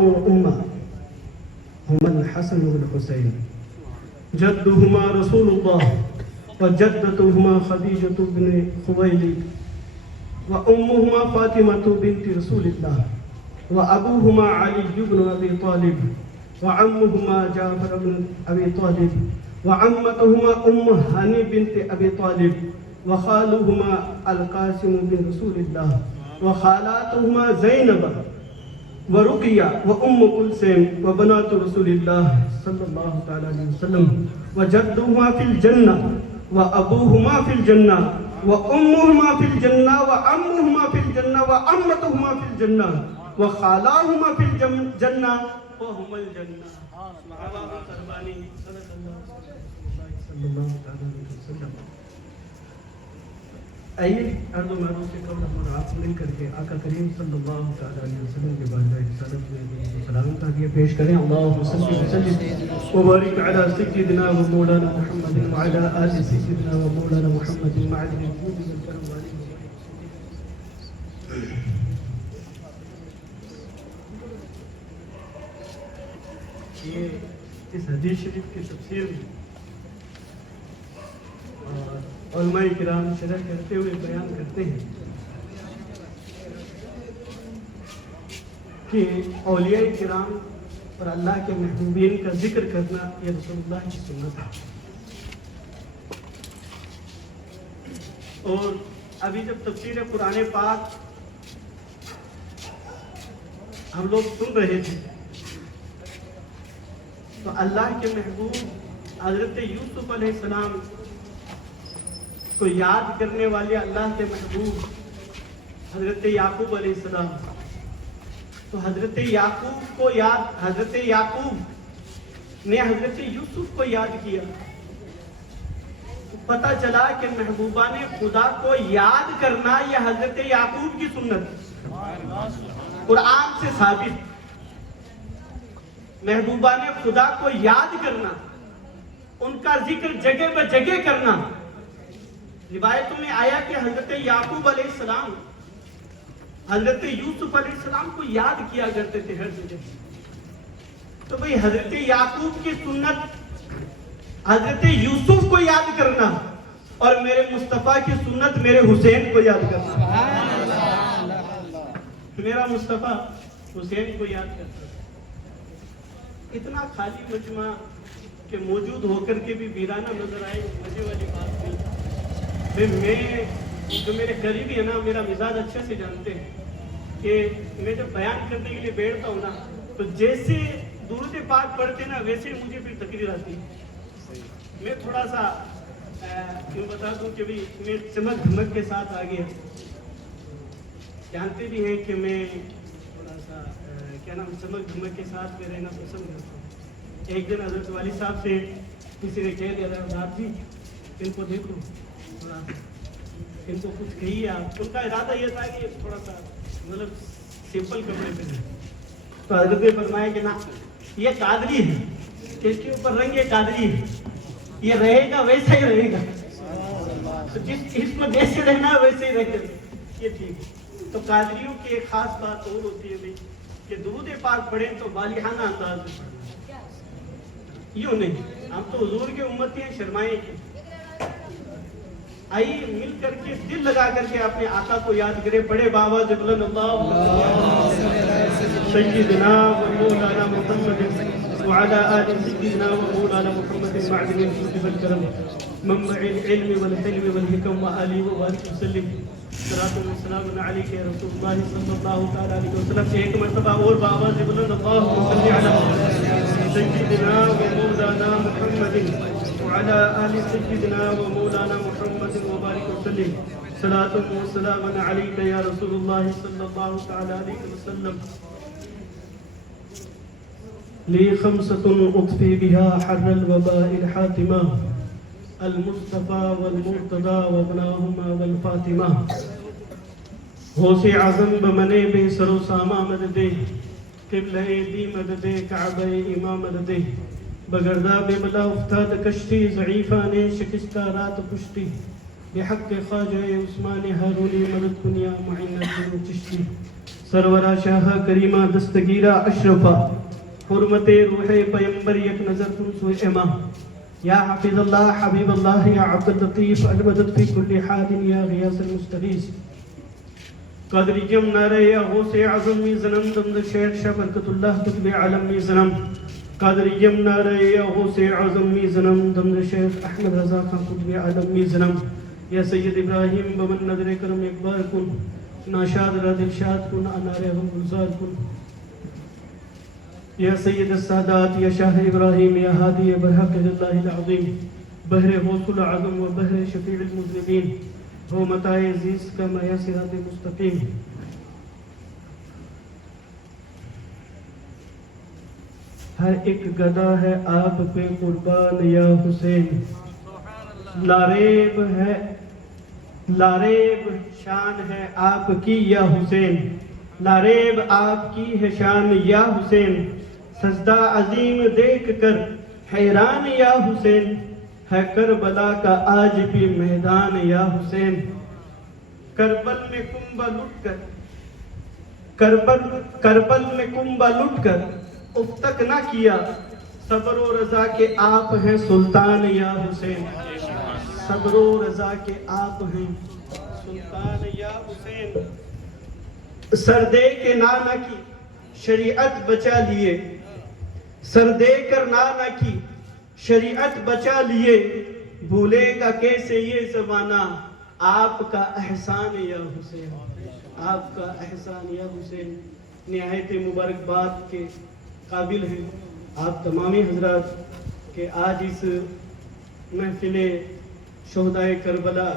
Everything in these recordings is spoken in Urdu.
أمة هما الحسن والحسين جدهما رسول الله وجدتهما خديجة بن خويلد وأمهما فاطمة بنت رسول الله وأبوهما علي بن أبي طالب وعمهما جعفر بن أبي طالب وعمتهما هاني بنت أبي طالب وخالهما القاسم بن رسول الله وخالاتهما زينب ورقية كلثوم وبنات رسول الله صلى الله عليه وسلم وجدهما في الجنة وأبوهما في الجنة وأمهما في الجنة وعمهما في الجنة وعمتهما في الجنة وخالاهما في الجنة وهما الجنة. رواه الطبراني صدق الله صلى الله عليه وسلم. آئیے عرض و معروف سے قبل ہم آپ مل کر کے آقا کریم صلی اللہ علیہ وسلم کے بارگاہ رسالت میں سلام تعزیہ پیش کریں. اللہم صلی وسلم وبارک علی سیدنا و مولانا محمد وعلی آل سیدنا و مولانا محمد معدن الجود والکرم والے. یہ اس حدیث شریف کی تفسیر میں علماء کرام شرح کرتے ہوئے بیان کرتے ہیں کہ اولیاء کرام اور اللہ کے محبوبین کا ذکر کرنا یہ رسول اللہ کی سنت ہے. اور ابھی جب تفسیر قرآن پاک ہم لوگ سن رہے تھے تو اللہ کے محبوب حضرت یوسف علیہ السلام کو یاد کرنے والے اللہ کے محبوب حضرت یعقوب علیہ السلام، تو حضرت یعقوب نے حضرت یوسف کو یاد کیا. پتہ چلا کہ محبوبان خدا کو یاد کرنا یہ حضرت یعقوب کی سنت قرآن سے ثابت. محبوبان خدا کو یاد کرنا، ان کا ذکر جگہ بہ جگہ کرنا. روایتوں میں آیا کہ حضرت یعقوب علیہ السلام حضرت یوسف علیہ السلام کو یاد کیا کرتے تھے ہر جگہ. تو بھئی حضرت یعقوب کی سنت حضرت یوسف کو یاد کرنا اور میرے مصطفیٰ کی سنت میرے حسین کو یاد کرنا. میرا مصطفیٰ حسین کو یاد کرتا. اتنا خالی مجمع کہ موجود ہو کر کے بھی ویرانہ نظر آئے، مزے والی بات نہیں. میں جو میرے قریبی ہے نا، میرا مزاج اچھے سے جانتے ہیں کہ میں جب بیان کرنے کے لیے بیٹھتا ہوں نا تو جیسے درود پاک پڑھتے نا ویسے مجھے پھر تقریر آتی ہے. میں تھوڑا سا کیوں بتا دوں کہ بھی میں چمک دھمک کے ساتھ آ گیا. جانتے بھی ہیں کہ میں تھوڑا سا کیا نام چمک دھمک کے ساتھ میں رہنا پسند کرتا ہوں. ایک دن حضرت والی صاحب سے کسی نے کہہ دیا تھا جی ان کو دیکھو، ان کو کچھ کہیے آپ. ان کا ارادہ یہ تھا کہ تھوڑا سا مطلب سمپل کپڑے پہنے. تو حضرت نے فرمایا کہ نا یہ قادری ہے، اس کے اوپر رنگ یہ قادری ہے، یہ رہے گا ویسا ہی رہے گا. اس میں جیسے رہنا ہے ویسے ہی رہے گا. یہ ٹھیک ہے. تو قادریوں کی ایک خاص بات اور ہوتی ہے بھائی کہ درود پاک پڑھیں تو بالغانہ انداز میں پڑھنا. یوں نہیں، ہم تو حضور کے امتی ہیں، شرمائیں کی. آئیے مل کر کے دل لگا کر کے اپنے آقا کو یاد کرے. بڑے بابا جبلن اللہ سیدنا و مولانا محمد وعلى آل سيدنا ومولانا محمد معدن الجود والكرم منبع العلم والحلم والحكم وآله وبارك وسلم. صلاة والسلام عليك يا رسول الله صلى الله تعالى عليه وسلم. ایک مرتبہ اور بابا جبلن اللہ صلی علی سیدنا و مولانا محمد وعلى آل سيدنا ومولانا محمد وبارك وسلم. صلاة والسلام عليك يا رسول الله صلى الله تعالى عليه وسلم. لي خمسة أطفي بها حر الوباء الحاتمة المصطفى والمرتضى وابناهما والفاطمة. غوث اعظم بمنے بے سر و ساما مددے، قبلہ دی مددے، کعبہ امام مددے. بگردہ بے بلا افتاد کشتی، ضعیفہ نے شکستہ رات پشتی. بحق خواجہ عثمان ہارونی مدد کنیا معینت چشتی. سرورہ شاہ کریمہ دستگیرہ اشرفہ حرمت روح پیمبر یک نظر تم سوئے اما یا حافظ اللہ حبیب اللہ یا عبد اللطیف المدد فی کل حال یا غیاث المستغیث قادریم نعرہ یا غوث اعظم می زنم دمد شیخ شاہ برکت اللہ قطب عالم می زنم قادریم نعرہ یا غوث اعظم می زنم دمد شیخ احمد رضا خان قطب عالم می زنم یا سید ابراہیم بمن نظر کرم اکبار کن ناشاد را دلشاد کن انار غم گلزار کن یا سید السادات یا شاہ ابراہیم یا ہادی برحق اللہ العظیم بحر غوث العظم و بحر شفیع المذنبین ہو متاع عزیز کا میا صراط مستقیم ہر ایک گدا ہے آپ پہ قربان یا حسین لاریب ہے لاریب شان ہے آپ کی یا حسین لاریب آپ کی ہے شان یا حسین سجدہ عظیم دیکھ کر حیران یا حسین ہے کربلا کا آج بھی میدان یا حسین کربل میں کنبہ لٹ کر کربل میں کنبہ لٹ کر اف تک نہ کیا صبر و رضا کے آپ ہیں سلطان یا حسین صبر و رضا کے آپ ہیں سلطان یا حسین سردے کے نانا کی شریعت بچا لیے سردے کر نانا کی شریعت بچا لیے بھولے گا کیسے یہ زمانہ آپ کا احسان یا حسین آپ کا احسان یا حسین نہایت مبارکباد کے قابل ہیں آپ تمامی حضرات کہ آج اس محفل شہدائے کربلا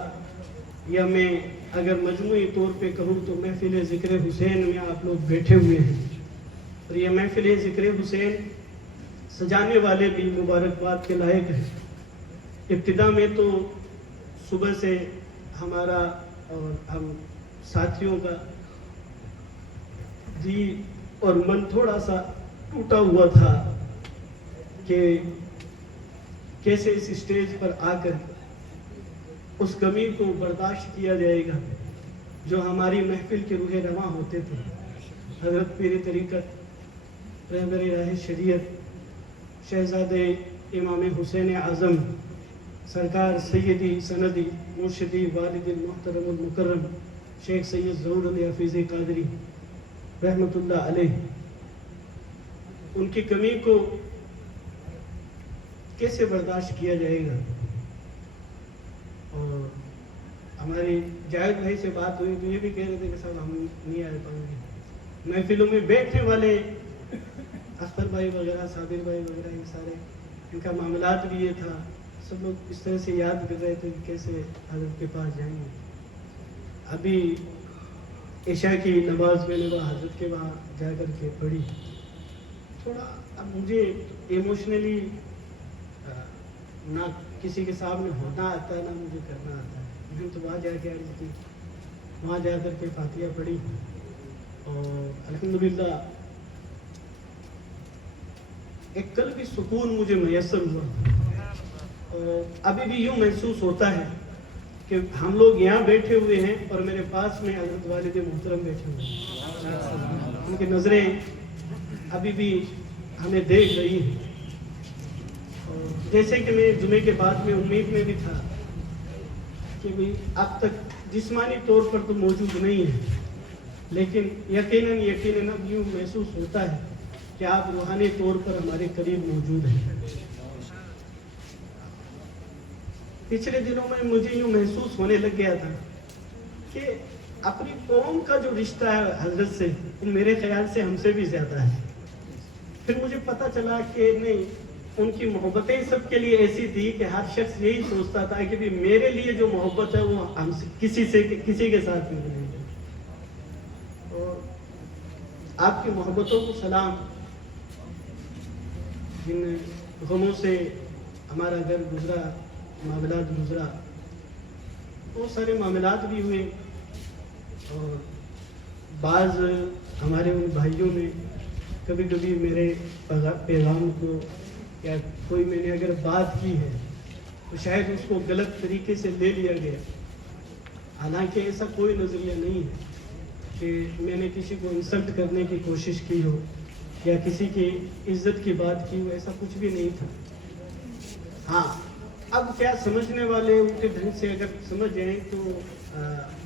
یا میں اگر مجموعی طور پہ کہوں تو محفل ذکر حسین میں آپ لوگ بیٹھے ہوئے ہیں اور یہ محفل ذکر حسین سجانے والے بھی مبارکباد کے لائق ہیں ابتدا میں تو صبح سے ہمارا اور ہم ساتھیوں کا جی اور من تھوڑا سا ٹوٹا ہوا تھا کہ کیسے اس اسٹیج پر آ کر اس کمی کو برداشت کیا جائے گا جو ہماری محفل کے روح رواں ہوتے تھے حضرت پیر طریقت رہبر راہ شریعت شہزادے امام حسین اعظم سرکار سیدی سندی مرشدی والد المحترم المکرم شیخ سید ظہور علی حفیظ قادری رحمت اللہ علیہ ان کی کمی کو کیسے برداشت کیا جائے گا اور ہماری جاوید بھائی سے بات ہوئی تو یہ بھی کہہ رہے تھے کہ صاحب ہم نہیں آ پائیں گے محفلوں میں بیٹھنے والے اختر بھائی وغیرہ صابر بھائی وغیرہ یہ سارے ان کا معاملات بھی یہ تھا سب لوگ اس طرح سے یاد کر رہے تھے کہ کیسے حضرت کے پاس جائیں گے ابھی عشاء کی نماز میں نے وہ حضرت کے وہاں جا کر کے پڑھی تھوڑا اب مجھے ایموشنلی نہ کسی کے سامنے ہونا آتا ہے نہ مجھے کرنا آتا ہے لیکن تو وہاں جا کے آ رہی تھی وہاں جا کر کے فاتحہ پڑھی اور الحمدللہ ایک قلبی سکون مجھے میسر ہوا اور ابھی بھی یوں محسوس ہوتا ہے کہ ہم لوگ یہاں بیٹھے ہوئے ہیں اور میرے پاس میں حضرت والد محترم بیٹھے ہوئے ہیں ان کی نظریں ابھی بھی ہمیں دیکھ رہی ہیں جیسے کہ میں جمعے کے بعد میں امید میں بھی تھا کہ اب تک جسمانی طور پر تو موجود نہیں ہے لیکن یقیناً اب یوں محسوس ہوتا ہے کہ آپ روحانی طور پر ہمارے قریب موجود ہیں پچھلے دنوں میں مجھے یوں محسوس ہونے لگ گیا تھا کہ اپنی قوم کا جو رشتہ ہے حضرت سے وہ میرے خیال سے ہم سے بھی زیادہ ہے پھر مجھے پتہ چلا کہ نہیں ان کی محبتیں سب کے لیے ایسی تھی کہ ہر شخص یہی سوچتا تھا کہ میرے لیے جو محبت ہے وہ ہم سے کسی کے ساتھ نہیں ہے اور آپ کی محبتوں کو سلام جن غموں سے ہمارا گھر گزرا معاملات گزرا بہت سارے معاملات بھی ہوئے اور بعض ہمارے ان بھائیوں نے کبھی کبھی میرے پیغام کو یا کوئی میں نے اگر بات کی ہے تو شاید اس کو غلط طریقے سے لے لیا گیا حالانکہ ایسا کوئی نظریہ نہیں ہے کہ میں نے کسی کو انسلٹ کرنے کی کوشش کی ہو یا کسی کی عزت کی بات کی ہو، ایسا کچھ بھی نہیں تھا. ہاں اب کیا سمجھنے والے ان کے ڈھنگ سے اگر سمجھ جائیں تو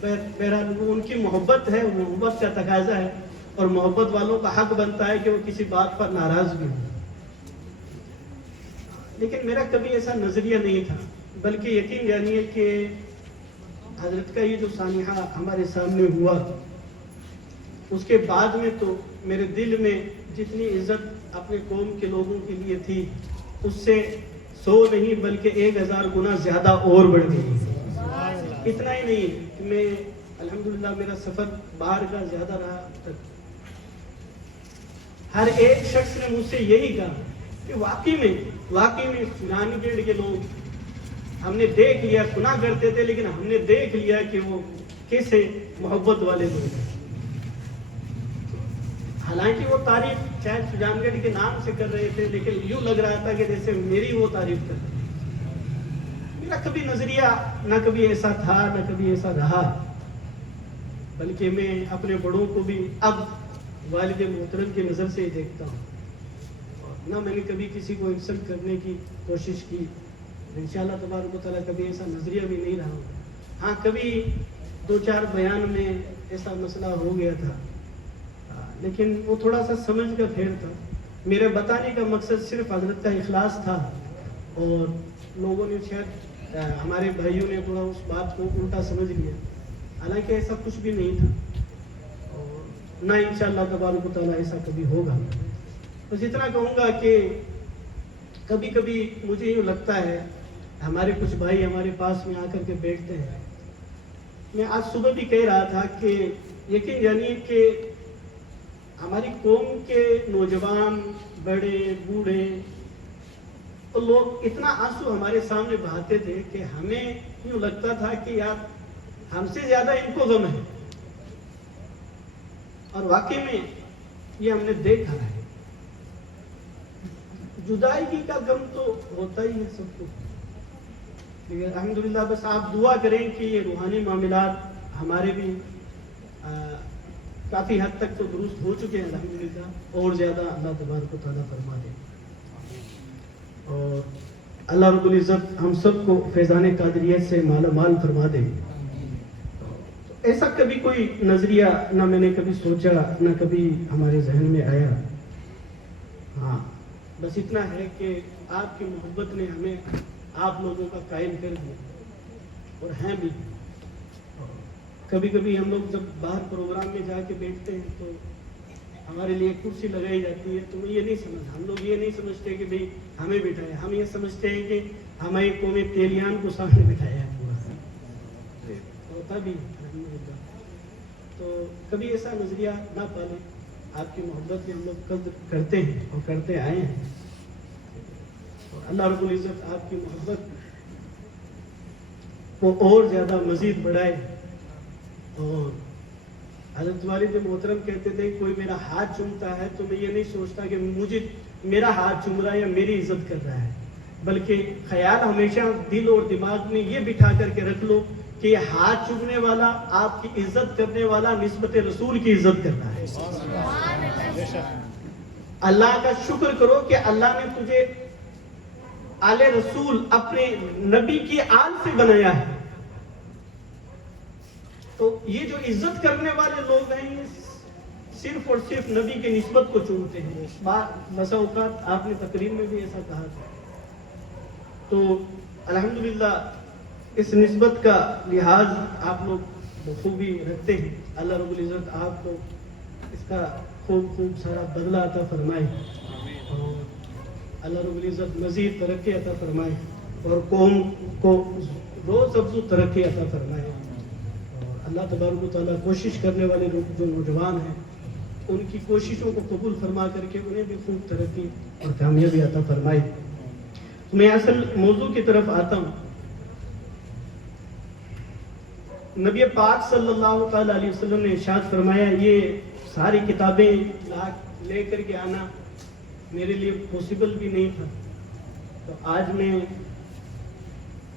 بہرحال وہ ان کی محبت ہے، وہ محبت کا تقاضا ہے، اور محبت والوں کا حق بنتا ہے کہ وہ کسی بات پر ناراض بھی ہوں. لیکن میرا کبھی ایسا نظریہ نہیں تھا، بلکہ یقین جانیے کہ حضرت کا یہ جو سانحہ ہمارے سامنے ہوا، اس کے بعد میں تو میرے دل میں جتنی عزت اپنے قوم کے لوگوں کے لیے تھی اس سے 100 نہیں بلکہ 1000 گنا زیادہ اور بڑھ گئی. اتنا ہی نہیں کہ میں الحمدللہ میرا سفر باہر کا زیادہ رہا اب تک. ہر ایک شخص نے مجھ سے یہی کہا کہ واقعی میں سنانی گیڑ کے لوگ ہم نے دیکھ لیا، سنا کرتے تھے لیکن ہم نے دیکھ لیا کہ وہ کیسے محبت والے لوگ ہیں. حالانکہ وہ تعریف شاید سجان گڑھ کے نام سے کر رہے تھے، لیکن یوں لگ رہا تھا کہ جیسے میری وہ تعریف کر رہے. میرا کبھی نظریہ نہ کبھی ایسا تھا نہ کبھی ایسا رہا، بلکہ میں اپنے بڑوں کو بھی اب والد محترم کی نظر سے ہی دیکھتا ہوں، اور نہ میں نے کبھی کسی کو انسلٹ کرنے کی کوشش کی. انشاءاللہ تبارک و تعالیٰ کبھی ایسا نظریہ بھی نہیں رہا. ہاں کبھی 2-4 بیان میں ایسا مسئلہ ہو گیا تھا، لیکن وہ تھوڑا سا سمجھ کا پھیر تھا. میرے بتانے کا مقصد صرف حضرت کا اخلاص تھا، اور لوگوں نے شاید ہمارے بھائیوں نے تھوڑا اس بات کو الٹا سمجھ لیا، حالانکہ ایسا کچھ بھی نہیں تھا، اور نہ انشاءاللہ تبارک و تعالیٰ ایسا کبھی ہوگا. بس اتنا کہوں گا کہ کبھی کبھی مجھے یوں لگتا ہے، ہمارے کچھ بھائی ہمارے پاس میں آ کر کے بیٹھتے ہیں. میں آج صبح بھی کہہ رہا تھا کہ یقین جانیے کہ ہماری قوم کے نوجوان، بڑے، بوڑھے اور لوگ اتنا آنسو ہمارے سامنے بہاتے تھے کہ ہمیں یوں لگتا تھا کہ یار ہم سے زیادہ ان کو غم ہے. اور واقعی میں یہ ہم نے دیکھا ہے. جدائی کا غم تو ہوتا ہی ہے سب کو، لیکن الحمدللہ بس آپ دعا کریں کہ یہ روحانی معاملات ہمارے بھی کافی حد تک تو درست ہو چکے ہیں الحمدللہ، اور زیادہ اللہ تبارک و تعالیٰ فرما دے. اور اللہ رب العزت ہم سب کو فیضان قادریت سے مالا مال فرما دے. ایسا کبھی کوئی نظریہ نہ میں نے کبھی سوچا، نہ کبھی ہمارے ذہن میں آیا. ہاں بس اتنا ہے کہ آپ کی محبت نے ہمیں آپ لوگوں کا قائم کر دیا، اور ہیں بھی. کبھی کبھی ہم لوگ جب باہر پروگرام میں جا کے بیٹھتے ہیں تو ہمارے لیے کرسی لگائی جاتی ہے، تو یہ نہیں سمجھ، ہم لوگ یہ نہیں سمجھتے کہ بھئی ہمیں بٹھایا. ہم یہ سمجھتے ہیں کہ ہمیں قوم تیلیان کو سامنے بٹھایا ہے. پورا ہوتا بھی الحمدللہ. تو کبھی ایسا نظریہ نہ پالیں. آپ کی محبت میں ہم لوگ قدر کرتے ہیں اور کرتے آئے ہیں. اللہ رب العزت آپ کی محبت کو اور زیادہ مزید بڑھائے. اور حضرت والد محترم کہتے تھے کوئی میرا ہاتھ چومتا ہے تو میں یہ نہیں سوچتا کہ مجھے میرا ہاتھ چوم رہا ہے یا میری عزت کر رہا ہے، بلکہ خیال ہمیشہ دل اور دماغ میں یہ بٹھا کر کے رکھ لو کہ یہ ہاتھ چومنے والا، آپ کی عزت کرنے والا نسبت رسول کی عزت کر رہا ہے. اللہ کا شکر کرو کہ اللہ نے تجھے آل رسول اپنے نبی کی آل سے بنایا ہے. تو یہ جو عزت کرنے والے لوگ ہیں یہ صرف اور صرف نبی کی نسبت کو چومتے ہیں. بسا اوقات آپ نے تقریر میں بھی ایسا کہا تھا. تو الحمدللہ اس نسبت کا لحاظ آپ لوگ بخوبی رکھتے ہیں. اللہ رب العزت آپ کو اس کا خوب سارا بدلہ عطا فرمائے، اور اللہ رب العزت مزید ترقی عطا فرمائے، اور قوم کو روز افزوں ترقی عطا فرمائے. اور اللہ تبارک و تعالیٰ کوشش کرنے والے جو نوجوان ہیں ان کی کوششوں کو قبول فرما کر کے انہیں بھی خوب ترقی اور کامیابی عطا فرمائے. میں اصل موضوع کی طرف آتا ہوں. نبی پاک صلی اللہ تعالی علیہ وسلم نے ارشاد فرمایا یہ ساری کتابیں لے کر کے آنا میرے لیے پاسبل بھی نہیں تھا. تو آج میں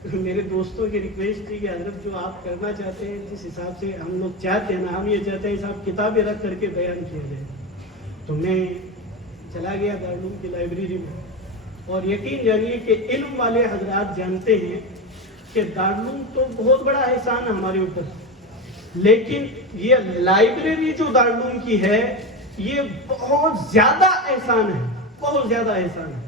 میرے دوستوں کی ریکویسٹ تھی کہ حضرت جو آپ کرنا چاہتے ہیں جس حساب سے ہم لوگ چاہتے ہیں نا، ہم یہ چاہتے ہیں صاحب کتابیں رکھ کر کے بیان کیا جائے. تو میں چلا گیا دارالعلوم کی لائبریری میں، اور یقین جانیے کہ علم والے حضرات جانتے ہیں کہ دارالعلوم تو بہت بڑا احسان ہے ہمارے اوپر، لیکن یہ لائبریری جو دارالعلوم کی ہے یہ بہت زیادہ احسان ہے، بہت زیادہ احسان ہے.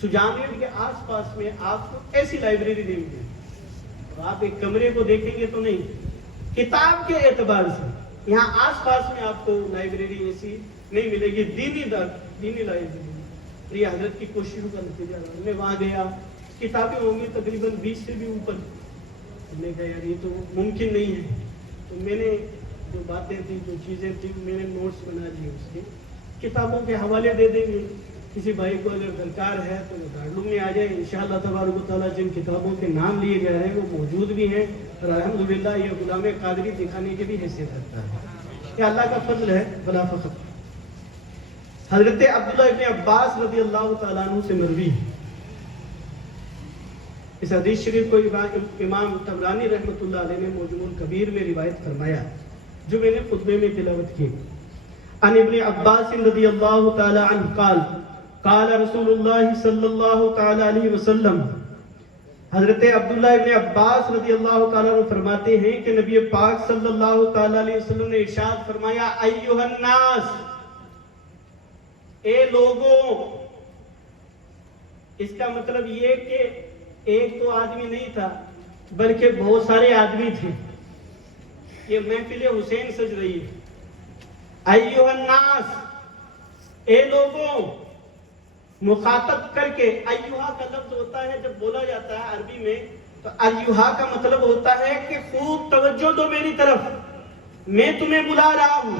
سجانویٹ کے آس پاس میں آپ کو ایسی لائبریری نہیں ملے گی. آپ ایک کمرے کو دیکھیں گے تو نہیں، کتاب کے اعتبار سے یہاں آس پاس میں آپ کو لائبریری ایسی نہیں ملے گی. دینی لائبریری یہ حضرت کی کوششوں کا نتیجہ ہے. میں وہاں گیا، کتابیں ہوں گی تقریباً 20 سے بھی اوپر. میں نے کہا یار یہ تو ممکن نہیں ہے. تو میں نے جو باتیں تھیں، جو چیزیں تھیں، میں نے نوٹس بنا دیے. اس کے کتابوں کے حوالے دے دیں گے، کسی بھائی کو اگر درکار ہے تو وہ دارالعلوم میں آ جائے. انشاءاللہ تبارک و تعالیٰ جن کتابوں کے نام لیے جا رہے ہیں وہ موجود بھی ہیں، اور الحمدللہ یہ غلام قادری دکھانے کی بھی حیثیت رکھتا ہے. یہ اللہ کا فضل ہے بلا فخر. حضرت عبداللہ ابن عباس رضی اللہ تعالیٰ عنہ سے مروی ہے. اس حدیث شریف کو امام طبرانی رحمۃ اللہ علیہ نے معجم الکبیر میں روایت فرمایا، جو میں نے خطبے میں تلاوت کی. عن ابن عباس رضی اللہ تعالی عنہ قال قال رسول اللہ صلی اللہ تعالی علیہ وسلم. حضرت عبداللہ ابن عباس رضی اللہ تعالیٰ عنہ فرماتے ہیں کہ نبی پاک صلی اللہ تعالی علیہ وسلم نے ارشاد فرمایا، ایھا الناس، اے لوگوں. اس کا مطلب یہ کہ ایک تو آدمی نہیں تھا بلکہ بہت سارے آدمی تھے. یہ محفل حسین سج رہی ہے. ایھا الناس، اے لوگوں، مخاطب کر کے. ایھا کا لفظ ہوتا ہے جب بولا جاتا ہے عربی میں تو ایھا کا مطلب ہوتا ہے کہ خوب توجہ دو میری طرف، میں تمہیں بلا رہا ہوں،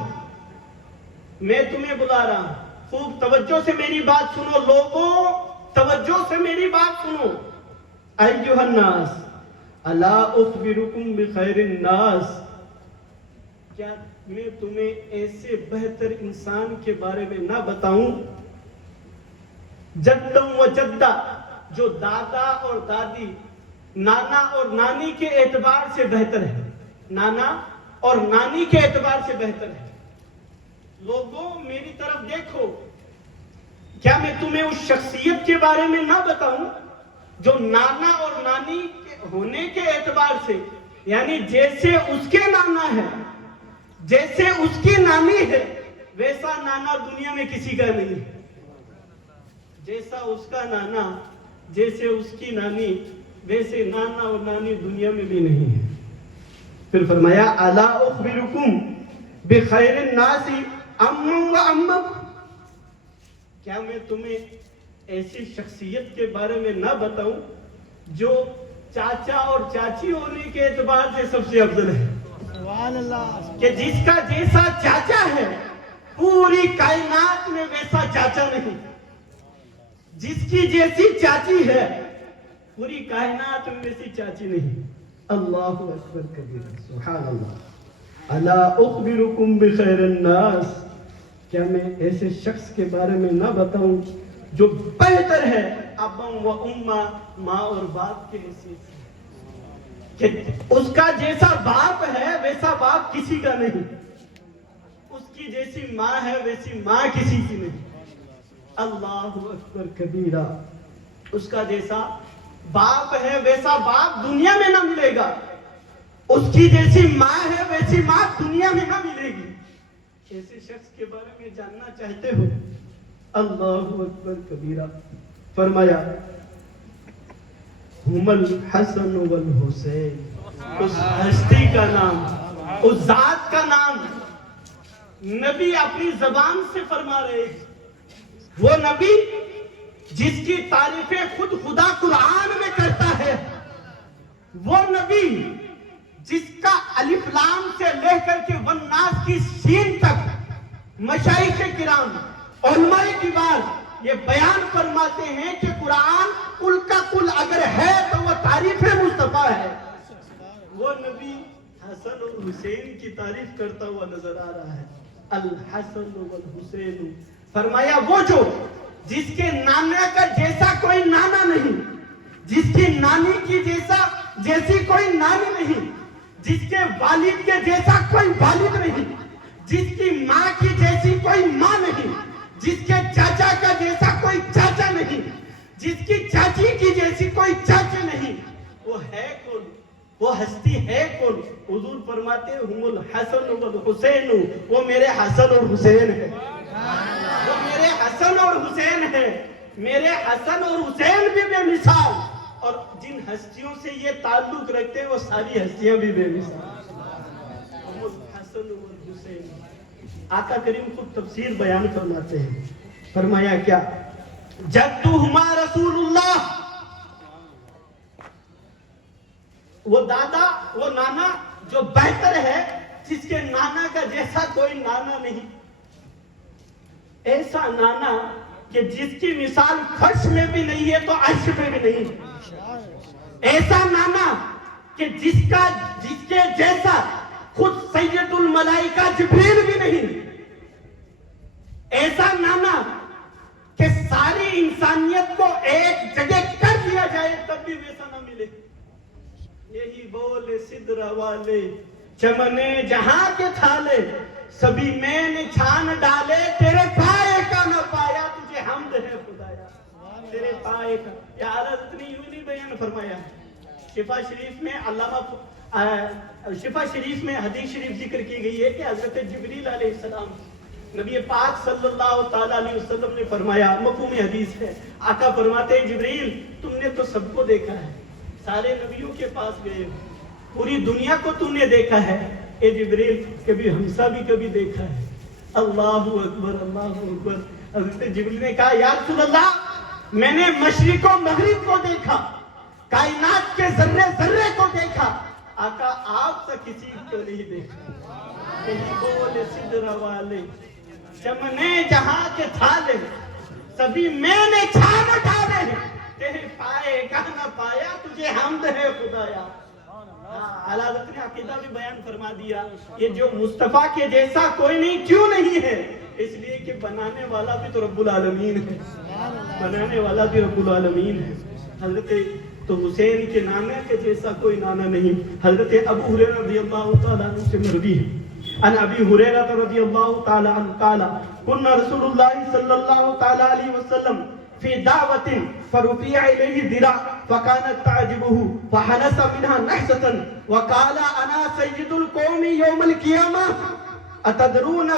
میں تمہیں بلا رہا ہوں. خوب توجہ سے میری بات سنو لوگوں، توجہ سے میری بات سنو. ایھا الناس الا اخبرکم بخیر الناس، کیا میں تمہیں ایسے بہتر انسان کے بارے میں نہ بتاؤں؟ جدم و جدہ، جو دادا اور دادی، نانا اور نانی کے اعتبار سے بہتر ہے، نانا اور نانی کے اعتبار سے بہتر ہے. لوگوں میری طرف دیکھو، کیا میں تمہیں اس شخصیت کے بارے میں نہ بتاؤں جو نانا اور نانی کے ہونے کے اعتبار سے، یعنی جیسے اس کے نانا ہے، جیسے اس کی نانی ہے، ویسا نانا دنیا میں کسی کا نہیں ہے. جیسا اس کا نانا، جیسے اس کی نانی، ویسے نانا اور نانی دنیا میں بھی نہیں ہے. پھر فرمایا الا اخبرکم بخیر الناس ام و ام، کیا میں تمہیں ایسی شخصیت کے بارے میں نہ بتاؤں جو چاچا اور چاچی ہونے کے اعتبار سے سب سے افضل ہے. سبحان اللہ. کہ جس کا جیسا چاچا ہے پوری کائنات میں ویسا چاچا نہیں، جس کی جیسی چاچی ہے پوری کائنات میں ویسی چاچی نہیں. اللہ اکبر کبیرہ، سبحان اللہ. الا اخبرکم بخیر الناس، کیا میں ایسے شخص کے بارے میں نہ بتاؤں جو بہتر ہے ابم و امہ، ماں اور باپ کے حیثیت سے، کہ اس کا جیسا باپ ہے ویسا باپ کسی کا نہیں، اس کی جیسی ماں ہے ویسی ماں کسی کی نہیں. اللہ اکبر کبیرہ. اس کا جیسا باپ ہے ویسا باپ دنیا میں نہ ملے گا، اس کی جیسی ماں ہے ویسی ماں دنیا میں نہ ملے گی. ایسے شخص کے بارے میں جاننا چاہتے ہو؟ اللہ اکبر کبیرہ. فرمایا ہم الحسن والحسین، اس ہستی کا نام، اس ذات کا نام نبی اپنی زبان سے فرما رہے ہیں. وہ نبی جس کی تعریفیں خود خدا قرآن میں کرتا ہے، وہ نبی جس کا الف لام سے لے کر کے والناس کی سین تک مشائخ کرام، علماء کبار یہ بیان فرماتے ہیں کہ قرآن کل کا کل اگر ہے تو وہ تعریف مصطفیٰ ہے. وہ نبی حسن اور حسین کی تعریف کرتا ہوا نظر آ رہا ہے. الحسن والحسین، فرمایا وہ جو جس کے نانا کا جیسا کوئی نانا نہیں، جس کی نانی کی جیسی کوئی نانی نہیں، جس کے والد کے جیسا کوئی والد نہیں، جس کی ماں کی جیسی کوئی ماں نہیں، جس کے چاچا کا جیسا کوئی چاچا نہیں، جس کی چاچی کی جیسی کوئی چاچی نہیں، وہ ہے کون؟ وہ ہستی ہے کون؟ حضور فرماتے ہم الحسن والحسین، وہ میرے حسن اور حسین ہے، وہ میرے حسن اور حسین ہے، میرے حسن اور حسین بھی بے مثال، اور جن ہستیوں سے یہ تعلق رکھتے ہیں وہ ساری ہستیاں بھی بے مثال۔ ہم الحسن والحسین، آقا کریم خود تفسیر بیان فرماتے ہیں، فرمایا کیا؟ جدہما رسول اللہ، وہ دادا، وہ نانا جو بہتر ہے، جس کے نانا کا جیسا کوئی نانا نہیں، ایسا نانا کہ جس کی مثال فرش میں بھی نہیں ہے تو عرش پہ بھی نہیں، ایسا نانا کہ جس کے جیسا خود سید الملائکہ جبریل بھی نہیں، ایسا نانا کہ ساری انسانیت کو ایک جگہ کر دیا جائے تب بھی ویسا نہ ملے۔ یہی بولے سدرا والے چمنے جہاں کے تھالے، سبھی میں نے چھان ڈالے، تیرے پائے کا نہ پایا، تجھے حمد ہے خدایا، تیرے پائے کا۔ یہ حالت اتنی یوں نہیں بیان فرمایا۔ شفا شریف میں حدیث شریف ذکر کی گئی ہے کہ حضرت جبریل علیہ السلام، نبی پاک صلی اللہ تعالیٰ علیہ وسلم نے فرمایا، مفہوم حدیث ہے، آقا فرماتے ہیں جبریل تم نے تو سب کو دیکھا ہے، سارے نبیوں کے پاس گئے، پوری دنیا کو تم نے دیکھا ہے، اے جبریل کبھی ہمسا بھی کبھی دیکھا ہے؟ اللہ اکبر، اللہ اکبر۔ حضرت جبریل نے کہا یا رسول اللہ میں نے مشرق و مغرب کو دیکھا، کائنات کے ذرے ذرے کو دیکھا، آقا آپ سے کسی کو نہیں دیکھا۔ یہی بولے سدرا والے چمنے جہاں کے تھالے، سبھی میں نے چھان ڈالے، تیرے پائے کا نہ پایا، تجھے حمد ہے خدایا۔ حضرت نے عقیدہ بھی بیان فرما دیا، یہ جو مصطفیٰ کے جیسا کوئی نہیں، کیوں نہیں ہے؟ اس لیے کہ بنانے والا بھی تو رب العالمین ہے، بنانے والا بھی رب العالمین ہے۔ حضرت تو حسین کے نانا کے جیسا کوئی نانا نہیں۔ حضرت ابو ہریرہ رضی اللہ تعالیٰ عنہ سے مروی ہے، ان ابی ہریرہ رضی اللہ تعالیٰ عنہ قال كنا رسول اللہ صلی اللہ تعالیٰ علیہ وسلم في دعوة فرفع إليه ذراع فكانت تعجبه فحنس منها نحسة وقال أنا سيد القوم يوم القيامة أتدرون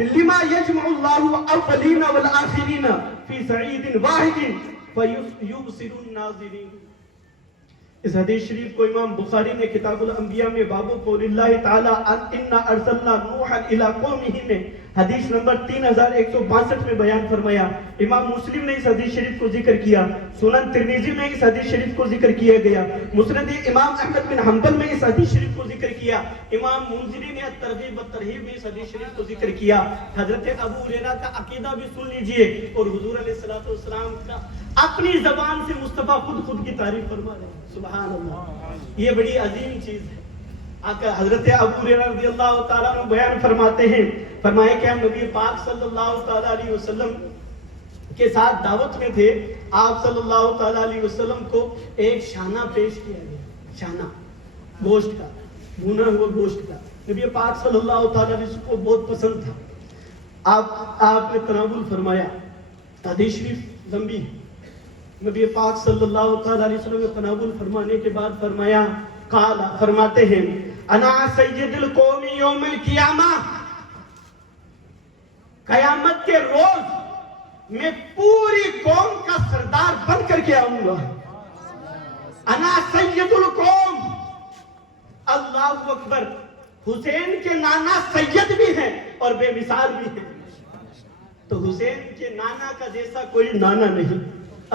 لما يجمع الله الأولين والآخرين في سعيد واحد فيبصر الناظرين۔ اس حدیث شریف کو امام بخاری نے کتاب الانبیاء میں باب قول اللہ تعالی انا ارسلنا نوحا الی قومہ میں حدیث نمبر 3162 میں بیان فرمایا۔ امام مسلم نے اس حدیث شریف کو ذکر کیا، سنن ترمذی میں اس حدیث شریف کو ذکر کیا گیا، مسند امام احمد بن حنبل میں اس حدیث شریف کو ذکر کیا، امام منذری نے ترغیب و ترہیب میں اس حدیث شریف کو ذکر کیا۔ حضرت ابو ہریرہ کا عقیدہ بھی سن لیجئے، اور حضور علیہ الصلوۃ والسلام کا اپنی زبان سے مصطفیٰ خود کی تعریف فرما رہے ہیں۔ سبحان اللہ، یہ بڑی عظیم چیز ہے۔ آقا حضرت ابو ہریرہ رضی اللہ تعالیٰ عنہ بیان فرماتے ہیں، فرمائے کہ ہم نبی پاک صلی اللہ تعالیٰ علیہ وسلم کے ساتھ دعوت میں تھے، آپ صلی اللہ تعالیٰ علیہ وسلم کو ایک شانہ پیش کیا گیا، شانہ گوشت کا، بھونا ہوا گوشت کا، نبی پاک صلی اللہ تعالیٰ علیہ وسلم کو بہت پسند تھا۔ آپ نے تناول فرمایا، حدیث شریف لمبی ہے، نبی پاک صلی اللہ تعالیٰ علیہ وسلم نے تناول فرمانے کے بعد فرمایا، قال فرماتے ہیں انا سید القوم یوم القیامہ، قیامت کے روز میں پوری قوم کا سردار بن کر کے آؤں گا۔ انا سید القوم، اللہ اکبر۔ حسین کے نانا سید بھی ہیں اور بے مثال بھی ہیں، تو حسین کے نانا کا جیسا کوئی نانا نہیں۔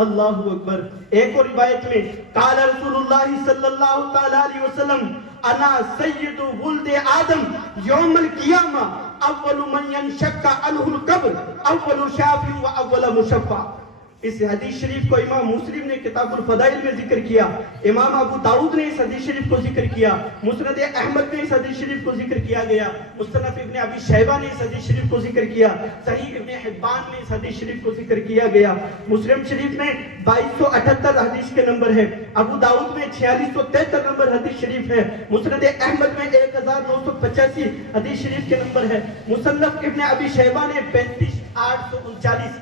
اللہ اکبر۔ ایک اور روایت میں قال رسول اللہ صلی اللہ تعالی علیہ وسلم انا سید ولد آدم یوم القیامہ اول من ینشق عنہ القبر اول شافع و اول مشفع۔ اس حدیث شریف کو امام مسلم نے کتاب الفضائل میں ذکر کیا، امام ابو داؤد نے اس حدیث شریف کو ذکر کیا، مسند احمد میں اس حدیث شریف کو ذکر کیا گیا، مصنف ابن ابی شیبہ نے اس حدیث شریف کو ذکر کیا، صحیح ابن حبان میں اس حدیث شریف کو ذکر کیا گیا، مسلم شریف میں 2278 حدیث کے نمبر ہے، ابو داؤد میں 4673 نمبر حدیث شریف ہے، مسند احمد میں 1985 حدیث شریف کے نمبر ہے، مصنف ابن ابی شیبہ نے 35849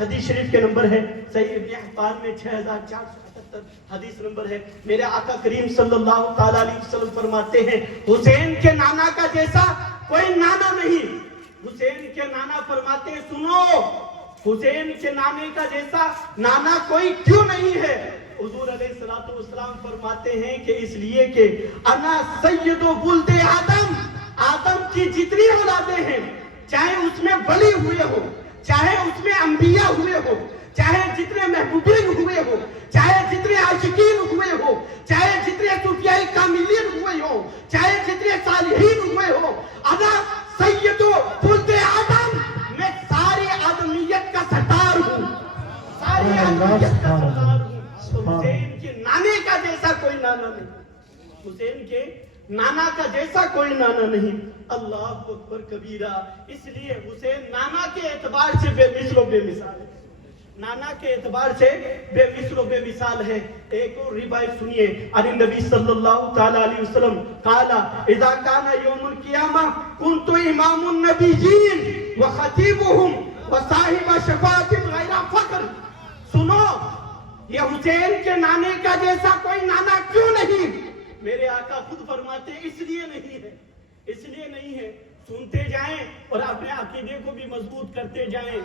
حدیث شریف کے نمبر ہے، صحیح ابن حبان میں 6478 حدیث نمبر ہے۔ میرے آقا کریم صلی اللہ تعالیٰ علیہ وسلم فرماتے ہیں حسین کے نانا کا جیسا کوئی نانا نہیں۔ حسین کے نانا فرماتے ہیں سنو، حسین کے نانے کا جیسا نانا کوئی کیوں نہیں ہے؟ حضور علیہ السلام فرماتے ہیں کہ اس لیے کہ انا سید ولد آدم، آدم کی جتنی اولادیں ہیں، چاہے اس میں ولی ہوئے ہو، چاہے اس میں انبیاء ہوئے ہو، چاہے جتنے محبوبین ہوئے ہو، چاہے جتنے عاشقین ہوئے ہو، چاہے جتنے صوفیاء کاملین ہوئے ہو، چاہے جتنے صالحین ہوئے ہو، انا سید ولد آدم، میں ساری آدمیت کا سردار ہوں، ساری آدمیت کا سردار ہوں۔ حسین کے نانے کا جیسا کوئی نانا نہیں، حسین کے نانا کا جیسا کوئی نانا نہیں۔ اللہ اکبر کبیرہ۔ اس لیے حسین نانا کے اعتبار سے بے مثل و بے مثال ہے، نانا کے اعتبار سے بے مثل و بے مثال ہے۔ ایک اور روایت سنیے، عن نبی صلی اللہ تعالی علیہ وسلم قال اذا كان يوم القيامه كنت امام النبيين وخطيبهم وصاحب شفاعة غیر فخر۔ سنو، یہ حسین کے نانے کا جیسا کوئی نانا کیوں نہیں؟ میرے آقا خود فرماتے ہیں اس لیے نہیں ہے، اس لیے نہیں ہے۔ سنتے جائیں اور اپنے عقیدے کو بھی مضبوط کرتے جائیں،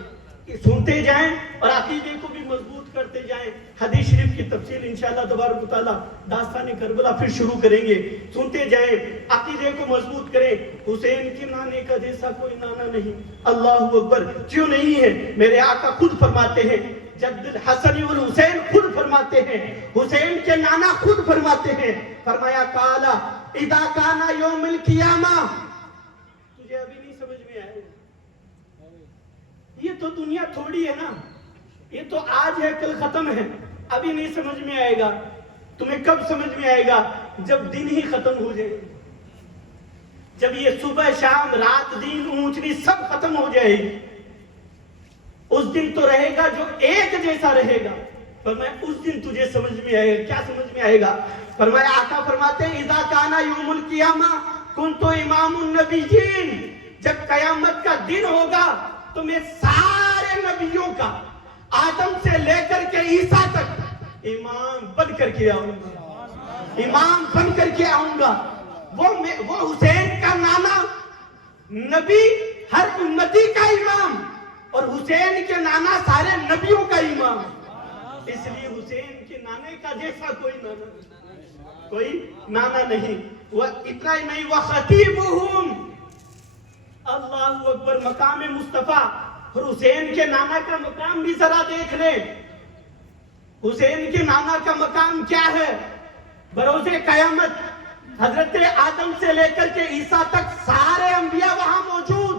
سنتے جائیں اور عقیدے کو بھی مضبوط کرتے جائیں۔ حدیث شریف کی تفصیل انشاءاللہ تبارک و تعالیٰ داستان کربلا پھر شروع کریں گے۔ سنتے جائیں، عقیدے کو مضبوط کریں۔ حسین کے نانے کا جیسا کوئی نانا نہیں۔ اللہ اکبر۔ کیوں نہیں ہے؟ میرے آقا خود فرماتے ہیں، جد الحسن والحسین خود فرماتے ہیں، حسین کے نانا خود فرماتے ہیں، فرمایا قال اذا كان يوم القيامه۔ تجھے ابھی نہیں سمجھ میں آئے؟ یہ تو دنیا تھوڑی ہے نا، یہ تو آج ہے کل ختم ہے، ابھی نہیں سمجھ میں آئے گا۔ تمہیں کب سمجھ میں آئے گا؟ جب دن ہی ختم ہو جائے، جب یہ صبح شام رات دن اونچ نیچ سب ختم ہو جائے گی، اس دن تو رہے گا جو ایک جیسا رہے گا۔ فرمایا اس دن تجھے سمجھ میں آئے گا۔ کیا سمجھ میں آئے گا؟ فرمایا آقا فرماتے ہیں اذا كان يوم القيامه كنت امام النبيين، جب قیامت کا دن ہوگا تو میں سارے نبیوں کا آدم سے لے کر کے عیسیٰ تک امام بن کر کے آؤں گا، امام بن کر کے آؤں گا۔ وہ حسین کا نانا نبی ہر امتی کا امام، اور حسین کے نانا سارے نبیوں کا امام۔ اس لیے حسین کے نانے کا جیسا کوئی نانا نہیں، کوئی نانا نہیں۔ وہ اتنا ہی نہیں، وہ خطیبہم۔ اللہ اکبر۔ مقام مصطفیٰ اور حسین کے نانا کا مقام بھی ذرا دیکھ لیں۔ حسین کے نانا کا مقام کیا ہے؟ بروز قیامت حضرت آدم سے لے کر کے عیسیٰ تک سارے انبیاء وہاں موجود،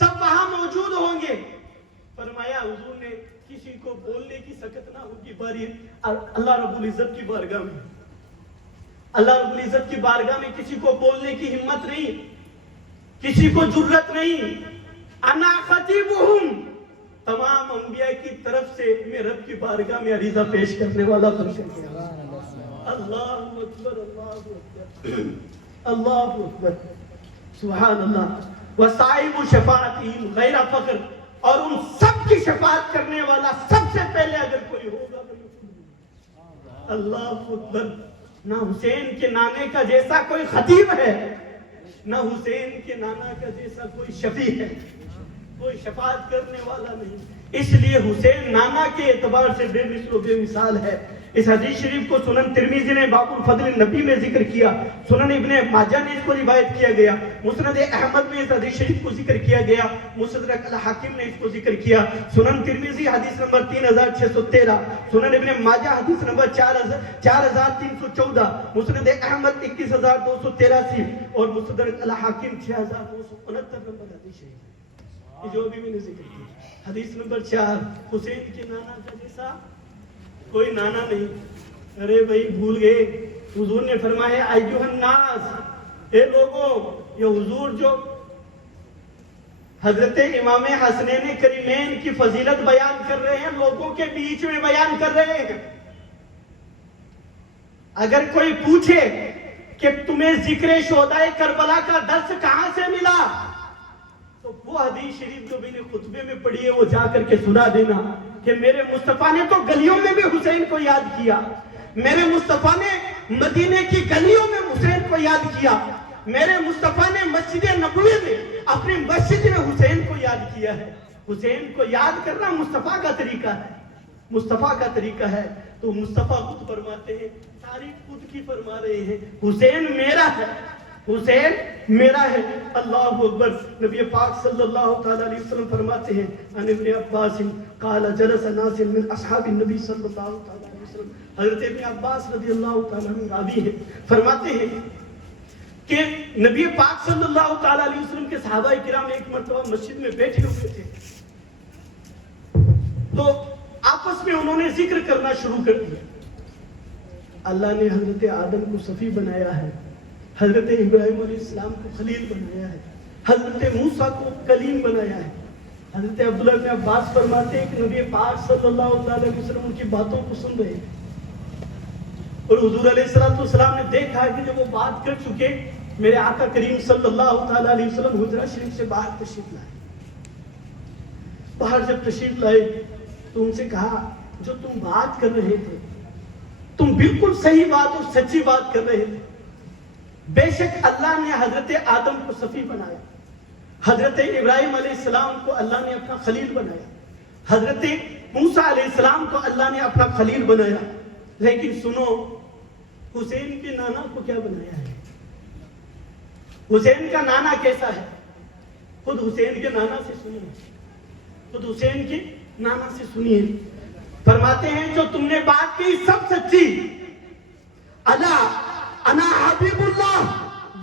سب وہاں موجود ہوں گے۔ فرمایا حضور نے کسی کو بولنے کی سکت نہ ہوگی باری اللہ رب العزت کی بارگاہ میں، اللہ رب العزت کی بارگاہ میں کسی کو بولنے کی ہمت نہیں، کسی کو جرت نہیں۔ انا خطیبہم، تمام انبیاء کی طرف سے میں رب کی بارگاہ میں عریضہ پیش کرنے والا بن کر کے۔ اللہ اکبر، اللہ اکبر، اللہ اکبر، سبحان اللہ۔ وصائب شفاعتہم غیر فخر، اور ان سب کی شفاعت کرنے والا سب سے پہلے اگر کوئی ہوگا، اللہ اکبر۔ نہ حسین کے نانے کا جیسا کوئی خطیب ہے، نہ حسین کے نانا کا جیسا کوئی شفیع ہے، کوئی شفاعت کرنے والا نہیں۔ اس لیے حسین نانا کے اعتبار سے بے مثل و بے مثال ہے۔ اس حدیث شریف کو سنن ترمذی نے باب الفضل النبی میں ذکر کیا، سنن ابن ماجہ نے اس کو روایت کیا گیا، مسند احمد میں اس حدیث شریف کو ذکر کیا گیا، مستدرک الحاکم نے اس کو ذکر کیا، سنن ترمذی حدیث نمبر 3613، سنن ابن ماجہ حدیث نمبر 4314، مسند احمد 21283 اور مستدرک الحاکم 6269 نمبر حدیث شریف، یہ جو بھی میں نے ذکر کیا۔ حدیث نمبر 4، حسین کے نانا کا جیسا کوئی نانا نہیں۔ ارے بھائی بھول گئے، حضور نے فرمایا ایھا الناس، اے لوگوں، یہ حضور جو حضرت امام حسنین کریمین کی فضیلت بیان کر رہے ہیں، لوگوں کے بیچ میں بیان کر رہے ہیں۔ اگر کوئی پوچھے کہ تمہیں ذکر شہداء کربلا کا درس کہاں سے ملا، تو وہ حدیث شریف جو میں نے خطبے میں پڑھی ہے وہ جا کر کے سنا دینا کہ میرے مصطفیٰ نے تو گلیوں میں بھی حسین کو یاد کیا، میرے مصطفیٰ نے مدینے کی گلیوں میں حسین کو یاد کیا، میرے مصطفیٰ نے مسجد نبوی میں اپنی مسجد میں حسین کو یاد کیا ہے۔ حسین کو یاد کرنا مصطفیٰ کا طریقہ ہے، مصطفیٰ کا طریقہ ہے۔ تو مصطفیٰ خود فرماتے ہیں، تعریف خود کی فرما رہے ہیں، حسین میرا ہے، حسین میرا ہے۔ اللہ اکبر۔ نبی پاک صلی اللہ تعالی علیہ وسلم فرماتے ہیں، عن ابن عباس قال جلس ناس من اصحاب النبی صلی اللہ تعالی علیہ وسلم، حضرت ابن عباس رضی اللہ تعالی عنہ راوی ہیں، فرماتے ہیں کہ نبی پاک صلی اللہ تعالی علیہ وسلم کے صحابہ کرام ایک مرتبہ مسجد میں بیٹھے ہوئے تھے، تو آپس میں انہوں نے ذکر کرنا شروع کر دیا۔ اللہ نے حضرت آدم کو صفی بنایا ہے، حضرت ابراہیم علیہ السلام کو خلیل بنایا ہے، حضرت موسیٰ کو کلیم بنایا ہے۔ حضرت عبداللہ بن عباس فرماتے ہیں کہ نبی پاک صلی اللہ علیہ وسلم ان کی باتوں کو سن رہے ہیں، اور حضور علیہ السلام نے دیکھا کہ جب وہ بات کر چکے، میرے آقا کریم صلی اللہ علیہ وسلم حجرہ شریف سے باہر تشریف لائے۔ باہر جب تشریف لائے تو ان سے کہا، جو تم بات کر رہے تھے تم بالکل صحیح بات اور سچی بات کر رہے تھے، بے شک اللہ نے حضرت آدم کو صفی بنایا، حضرت ابراہیم علیہ السلام کو اللہ نے اپنا خلیل بنایا، حضرت موسیٰ علیہ السلام کو اللہ نے اپنا خلیل بنایا، لیکن سنو حسین کے نانا کو کیا بنایا ہے؟ حسین کا نانا کیسا ہے؟ خود حسین کے نانا سے سنیے، خود حسین کے نانا سے سنیے۔ فرماتے ہیں جو تم نے بات کی سب سچی، الا انا حبیب اللہ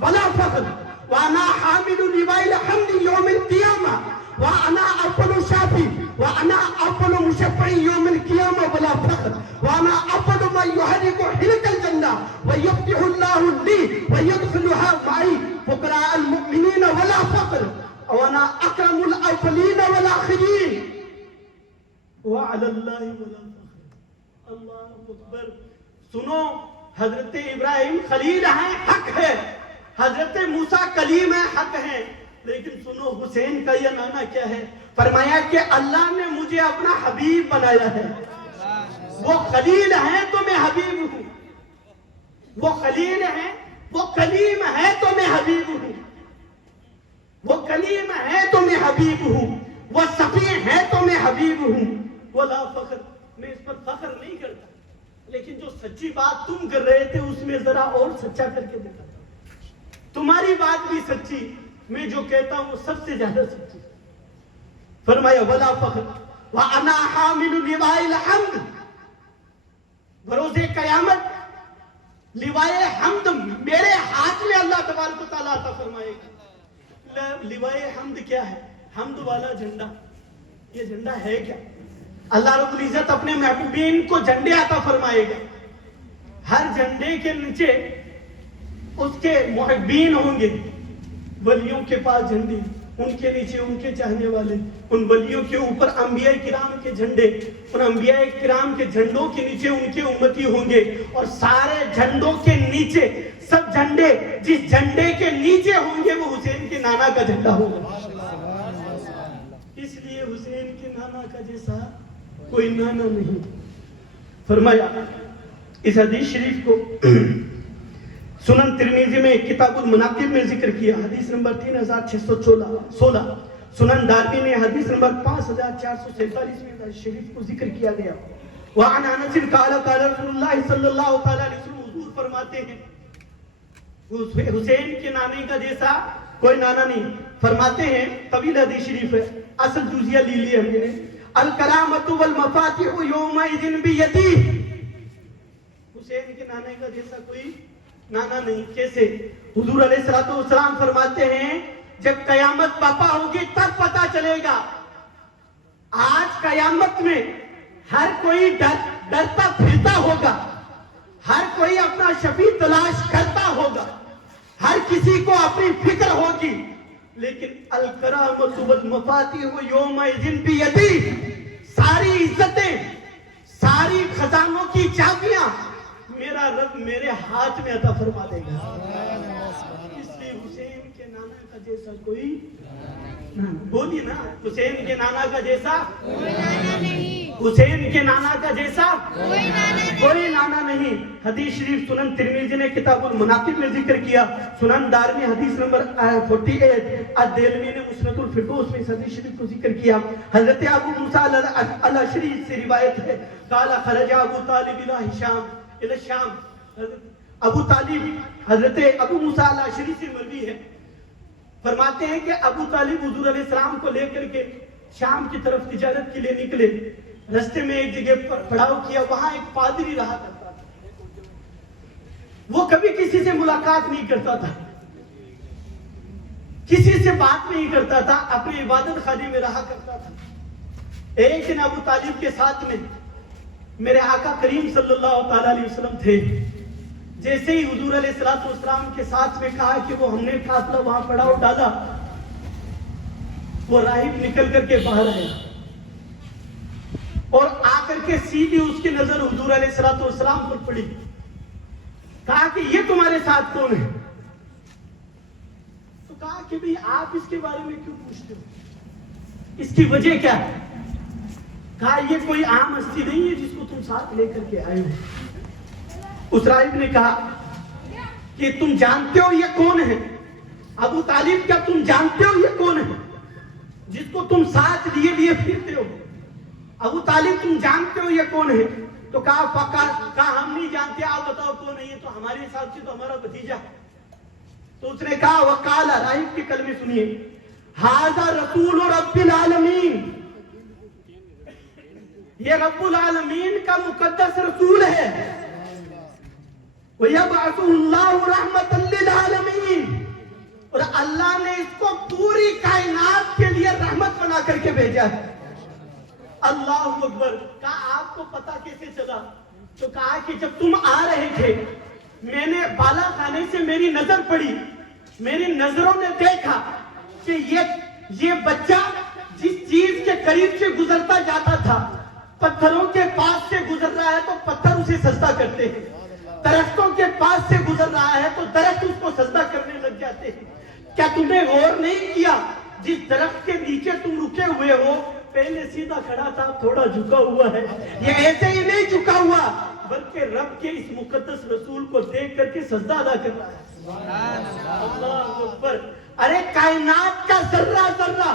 ولا فخر وانا حامل لواء الحمد یوم القیامہ وانا اول شافی وانا اول مشفع یوم القیامہ ولا فخر وانا اول من یحرک حلق الجنہ ویفتح اللہ لی ویدخلها معی فقراء المؤمنین ولا فخر وانا اکرم الاولین والآخرین وعلی اللہ ولا فخر۔ اللہ اکبر۔ سنو، حضرت ابراہیم خلیل ہیں، حق ہے، حضرت موسیٰ کلیم ہے، حق ہے، لیکن سنو حسین کا یہ نانا کیا ہے؟ فرمایا کہ اللہ نے مجھے اپنا حبیب بنایا ہے، وہ خلیل ہیں تو میں حبیب ہوں، وہ خلیل ہیں، وہ کلیم ہے تو میں حبیب ہوں، وہ کلیم ہے تو میں حبیب ہوں، وہ صفی ہے تو میں حبیب ہوں، ولا فخر، میں اس پر فخر نہیں کرتا، لیکن جو سچی بات تم کر رہے تھے اس میں ذرا اور سچا کر کے دیکھا، تمہاری بات بھی سچی، میں جو کہتا ہوں وہ سب سے زیادہ سچی۔ فرمایا ولا فخر وانا حامل لواء الحمد، بروز قیامت لواء حمد میرے ہاتھ میں اللہ تبارک و تعالیٰ عطا فرمائے گا۔ لواء حمد کیا ہے؟ حمد والا جھنڈا، یہ جھنڈا ہے کیا؟ اللہ رب العزت اپنے محبوبین کو جھنڈے عطا فرمائے گا، ہر جھنڈے کے نیچے اس کے محبین ہوں گے، ولیوں کے پاس جھنڈے، ان کے نیچے ان کے چاہنے والے، ان ولیوں کے اوپر انبیاء کرام کے جھنڈے، ان انبیاء کرام کے جھنڈوں کے نیچے ان کے امتی ہوں گے، اور سارے جھنڈوں کے نیچے سب جھنڈے جس جھنڈے کے نیچے ہوں گے وہ حسین کے نانا کا جھنڈا ہوگا۔ اس لیے حسین کے نانا کا جیسا کوئی نانا نہیں۔ فرمایا اس حدیث شریف کو سنن ترمذی میں کتاب المناقب میں ذکر کیا، حدیث نمبر 3616، سنن دارمی نے حدیث نمبر 5447 میں حدیث شریف کو ذکر کیا گیا۔ وعن انس قال قال رسول اللہ صلی اللہ علیہ وسلم، حضور فرماتے ہیں حسین کے نانے کا جیسا کوئی نانا نہیں۔ فرماتے ہیں، طویل حدیث شریف ہے، اصل جزیہ لی لی ہم نے، الکرامۃ والمفاتح یومئذ بیدی، حسین کے نانے کا جیسا کوئی نانا نہیں۔ کیسے؟ حضور علیہ السلام فرماتے ہیں جب قیامت پاپا ہوگی تب پتا چلے گا آج قیامت میں ہر کوئی ڈرتا پھرتا ہوگا، ہر کوئی اپنا شفیع تلاش کرتا ہوگا، ہر کسی کو اپنی فکر ہوگی، لیکن الکرامۃ والمفاتیح یومئذ بیدی، ساری عزتیں، ساری خزانوں کی چابیاں میرا رب میرے ہاتھ میں عطا فرما دے گا۔ اس لیے حسین کے نانا کا جیسا کوئی بولیے نا، حسین کے نانا کا جیسا کوئی نانا نہیں، حسین کے نانا کا جیسا کوئی نانا نہیں۔ کوئی نانا نہیں۔ حدیث شریف سنن ترمذی نے کتاب المناقب میں ذکر کیا، سنن دارمی حدیث نمبر 48، الدیلمی نے مسند الفردوس میں اس حدیث شریف کو ذکر کیا۔ حضرت ابو موسیٰ الاشعری سے روایت ہے، قال خرج ابو طالب الى الشام، ابو طالب حضرت ابو موسیٰ الاشعری سے مروی ہے، فرماتے ہیں کہ ابو طالب حضور علیہ السلام کو لے کر کے شام کی طرف تجارت کے لیے نکلے، رستے میں ایک جگہ پر پڑاؤ کیا، وہاں ایک پادری رہا کرتا تھا، وہ کبھی کسی سے ملاقات نہیں کرتا تھا، کسی سے بات نہیں کرتا تھا، اپنی عبادت خانے میں رہا کرتا تھا۔ ایک دن ابو طالب کے ساتھ میں میرے آقا کریم صلی اللہ تعالی علیہ وسلم تھے، جیسے ہی حضور علیہ السلام کے ساتھ میں کہا کہ وہ ہم نے قافلہ وہاں پڑاؤ ڈالا، وہ راہب نکل کر کے باہر آیا اور آ کر کے سیدھی اس کی نظر حضور علیہ السلام پر پڑی، کہا کہ یہ تمہارے ساتھ کون ہے؟ تو کہا کہ بھی آپ اس کے بارے میں کیوں پوچھتے ہو، اس کی وجہ کیا ہے؟ کہا یہ کوئی عام ہستی نہیں ہے جس کو تم ساتھ لے کر کے آئے ہو۔ اس راہب نے کہا کہ تم جانتے ہو یہ کون ہے؟ ابو طالب کیا تم جانتے ہو یہ کون ہے جس کو تم ساتھ لیے پھرتے ہو؟ ابو طالب تم جانتے ہو یہ کون ہے؟ تو کہا ہم نہیں جانتے، آپ بتاؤ کون ہے؟ یہ تو ہمارے حساب سے تو ہمارا بھتیجا۔ تو اس نے کہا وقال، راہب کے کلمے سنیے، ھذا رسول رب العالمین، یہ رب العالمین کا مقدس رسول ہے، وَيَبْعَثُهُ اللَّهُ رَحْمَةً لِلْعَالَمِينَ، اور اللہ نے اس کو پوری کائنات کے لیے رحمت بنا کر کے بھیجا ہے۔ اللہ اکبر۔ کہا آپ کو پتا کیسے چلا؟ تو کہا کہ جب تم آ رہے تھے میں نے بالا خانے سے میری نظر پڑی، میری نظروں نے دیکھا کہ یہ بچہ جس چیز کے قریب سے گزرتا جاتا تھا، پتھروں کے پاس سے گزر رہا ہے تو پتھر اسے سجدہ کرتے ہیں، درختوں کے پاس سے گزر رہا ہے تو درخت اس کو سجدہ کرنے لگ جاتے ہیں۔ کیا تم نے غور نہیں کیا جس درخت کے نیچے تم رکے ہوئے ہو پہلے سیدھا کھڑا تھا، تھوڑا جھکا ہوا ہے؟ یہ ایسے ہی نہیں جھکا ہوا بلکہ رب کے اس مقدس رسول کو دیکھ کر کے سجدہ ادا کر رہا ہے۔ اللہ اکبر۔ ارے کائنات کا ذرہ ذرہ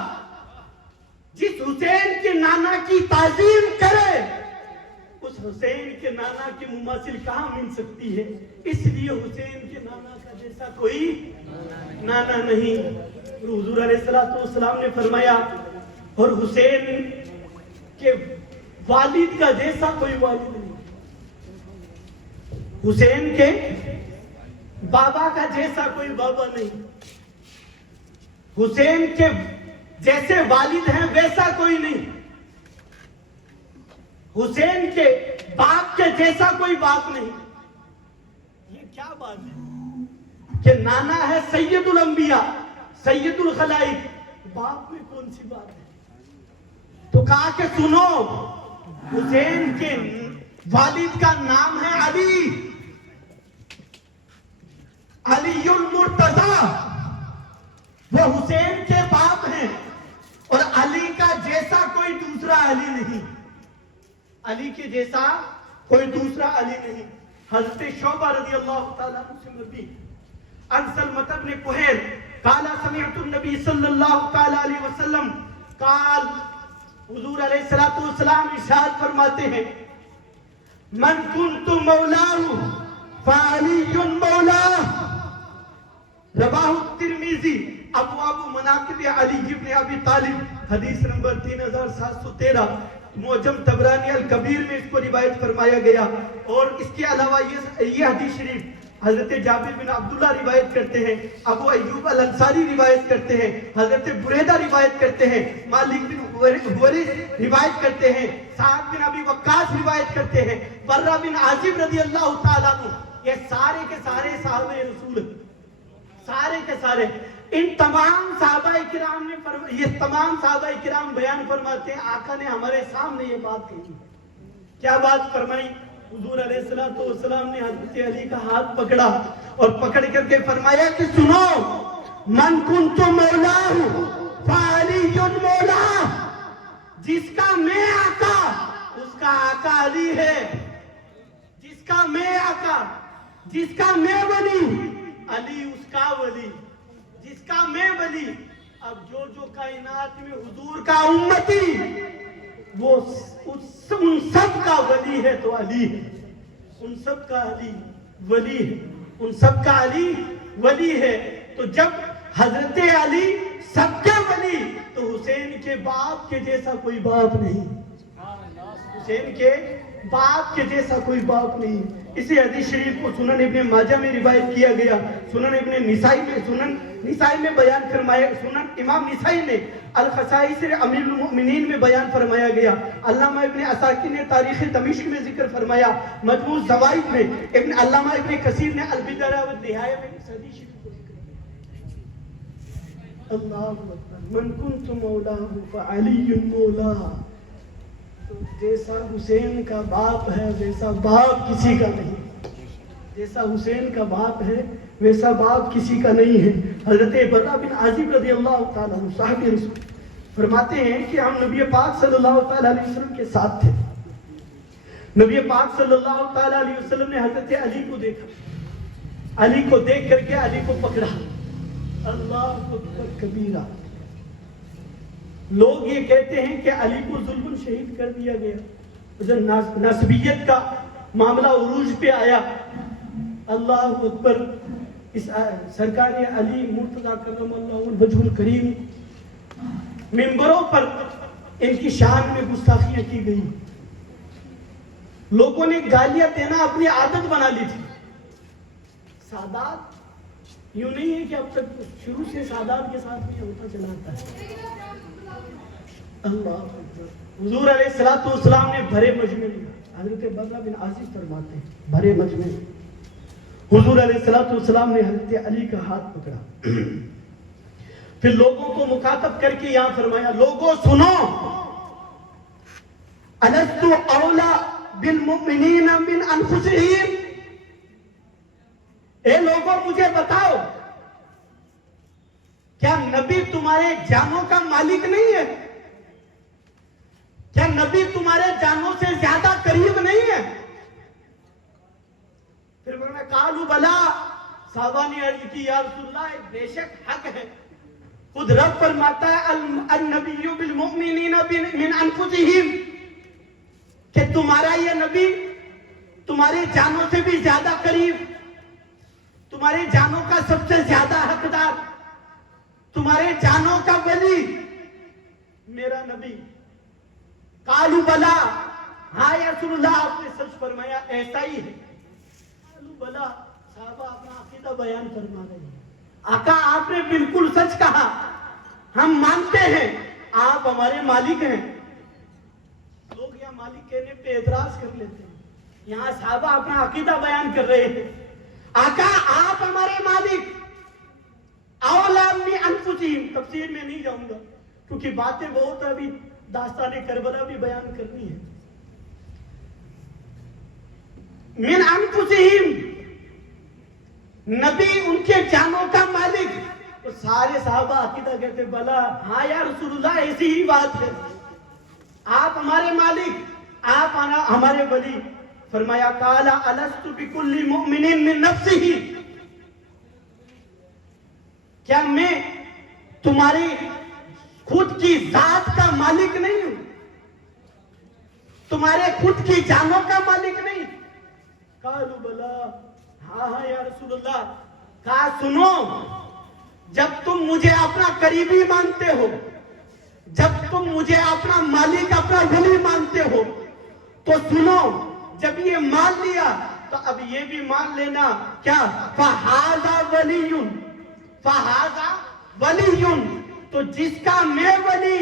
جس حسین کے نانا کی تعظیم کرے، اس حسین کے نانا کی مماثل کہاں مل سکتی ہے؟ اس لیے حسین کے نانا کا جیسا کوئی نانا نہیں۔ حضور علیہ السلام نے فرمایا، اور حسین کے والد کا جیسا کوئی والد نہیں، حسین کے بابا کا جیسا کوئی بابا نہیں، حسین کے جیسے والد ہیں ویسا کوئی نہیں، حسین کے باپ کے جیسا کوئی باپ نہیں۔ یہ کیا بات ہے کہ نانا ہے سید الانبیاء، سید الخلائق، باپ میں کون سی بات ہے؟ تو کہا کہ سنو، حسین کے والد کا نام ہے علی، علی المرتضی، وہ حسین کے باپ ہیں، اور علی کا جیسا کوئی دوسرا علی نہیں، علی کے جیسا کوئی دوسرا علی نہیں۔ حضرت شعبہ رضی اللہ تعالیٰ عنہ سے مروی، عن سلمۃ بن کہیل قال سمعت النبی صلی اللہ تعالیٰ علیہ وسلم قال، حضور علیہ السلام ارشاد فرماتے ہیں، من کنت مولاہ فعلی مولاہ، رواہ الترمذی ابواب مناقب علی بن ابی طالب، حدیث نمبر 3713، معجم طبرانی الکبیر میں اس کو روایت فرمایا گیا۔ اور اس کے علاوہ یہ حدیث شریف حضرت جابر بن عبداللہ روایت کرتے ہیں، ابو ایوب الانصاری روایت کرتے ہیں، حضرت بریدہ روایت کرتے ہیں، مالک بن روایت کرتے ہیں, سعد بن ابی وقاص روایت کرتے ہیں, برہ بن عازب رضی اللہ تعالیٰ عنہ, یہ سارے کے سارے صحابہ رسول, سارے کے سارے. ان تمام صحابہ کرام نے یہ تمام صحابہ کرام بیان فرماتے ہیں آقا نے ہمارے سامنے یہ بات کہی. کیا بات فرمائی؟ حضور علیہ السلام نے حضرت علی کا ہاتھ پکڑا اور پکڑ کر کے فرمایا کہ سنو, من کنت مولاہ فعلی مولا, جس کا میں آقا اس کا آقا علی ہے, جس کا میں آقا, جس کا میں ولی, علی اس کا ولی, جس کا میں ولی. اب جو کائنات میں حضور کا امتی وہ ان سب کا ولی ہے تو علی ہے, ان سب کا علی ولی ہے, ان سب کا علی ولی ہے. تو جب حضرت علی سب کے ولی تو حسین کے باپ کے جیسا کوئی باپ نہیں, حسین کے باپ کے جیسا کوئی باپ نہیں. اسی حدیث شریف کو سنن ابن ماجہ میں روایت کیا گیا, سنن ابن نسائی میں بیان فرمایا, سنن امام نسائی نے الخصائص امیر المؤمنین میں بیان فرمایا گیا. علامہ ابن عساکر نے تاریخ دمشق میں ذکر فرمایا, مجموع زوائد میں علامہ ابن کثیر نے البدایہ والنہایہ میں اس حدیث شریف کو ذکر کیا. اللہ اکبر. من کنت مولاہ فعلی مولا, جیسا حسین کا باپ ہے ویسا باپ کسی کا نہیں, جیسا حسین کا باپ ہے ویسا باپ کسی کا نہیں ہے. حضرت برہ بن عازب رضی اللہ تعالیٰ عنہ صحابی رسول فرماتے ہیں کہ ہم نبی پاک صلی اللہ تعالیٰ علیہ وسلم کے ساتھ تھے. نبی پاک صلی اللہ تعالیٰ علیہ وسلم نے حضرت علی کو دیکھا, علی کو دیکھ کر کے علی کو پکڑا. اللہ اکبر کبیرہ. لوگ یہ کہتے ہیں کہ علی کو ظلم شہید کر دیا گیا. جب نسبیت کا معاملہ عروج پہ آیا, اللہ اکبر, اس سرکار علی مرتضیٰ کرم اللہ وجہ الکریم ممبروں پر ان کی شان میں گستاخیاں کی گئی. لوگوں نے گالیاں دینا اپنی عادت بنا لی تھی. سادات یوں نہیں ہے کہ اب تک شروع سے سادات کے ساتھ بھی ہوتا چلا آتا ہے. اللہ اکبر. حضور علیہ السلام نے بھرے مجمع میں, حضرت برہ بن عازب فرماتے ہیں, بھرے مجمع میں حضور علیہ السلام نے حضرت علی کا ہاتھ پکڑا, پھر لوگوں کو مخاطب کر کے یہاں فرمایا, لوگوں سنو, الست اولا بالمؤمنین من انفسہم, اے لوگوں مجھے بتاؤ, کیا نبی تمہارے جانوں کا مالک نہیں ہے؟ کیا نبی تمہارے جانوں سے زیادہ قریب نہیں ہے؟ پھر میں نے قالوا بلا, صحابہ نے عرض کی یا رسول اللہ بے شک حق ہے, خود رب فرماتا ہے النبی بالمؤمنین من انفسہم, کہ تمہارا یہ نبی تمہارے جانوں سے بھی زیادہ قریب, تمہارے جانوں کا سب سے زیادہ حقدار, تمہارے جانوں کا ولی میرا نبی. قالوا بلا, ہاں یا رسول اللہ آپ نے سچ فرمایا, ایسا ہی ہے. قالوا بلا, صحابہ اپنا عقیدہ بیان فرما رہے ہیں. آقا آپ نے بالکل سچ کہا, ہم مانتے ہیں آپ ہمارے مالک ہیں. لوگ یہاں مالک کہنے پہ اعتراض کر لیتے ہیں, یہاں صحابہ اپنا عقیدہ بیان کر رہے ہیں. آقا آپ ہمارے مالک, اولا من انفسہم. تفسیر میں نہیں جاؤں گا کیونکہ باتیں بہت ابھی داستان کربلا بھی بیان کرنی ہے. من انفسہم, نبی ان کے جانوں کا مالک. تو سارے صحابہ عقیدہ کہتے بلا, ہاں یا رسول اللہ ایسی ہی بات ہے, آپ ہمارے مالک, آپ ہمارے ولی. فرمایا قال الست بکل مؤمن من نفسہ, کیا میں تمہاری خود کی ذات کا مالک نہیں ہوں, تمہارے خود کی جانوں کا مالک نہیں؟ قالوا بلا, ہاں یا رسول اللہ. کہا سنو, جب تم مجھے اپنا قریبی مانتے ہو, جب تم مجھے اپنا مالک اپنا ولی مانتے ہو, تو سنو, جب یہ مان لیا تو اب یہ بھی مان لینا, کیا فہذا ولی, فہذا ولی, تو جس کا میں ولی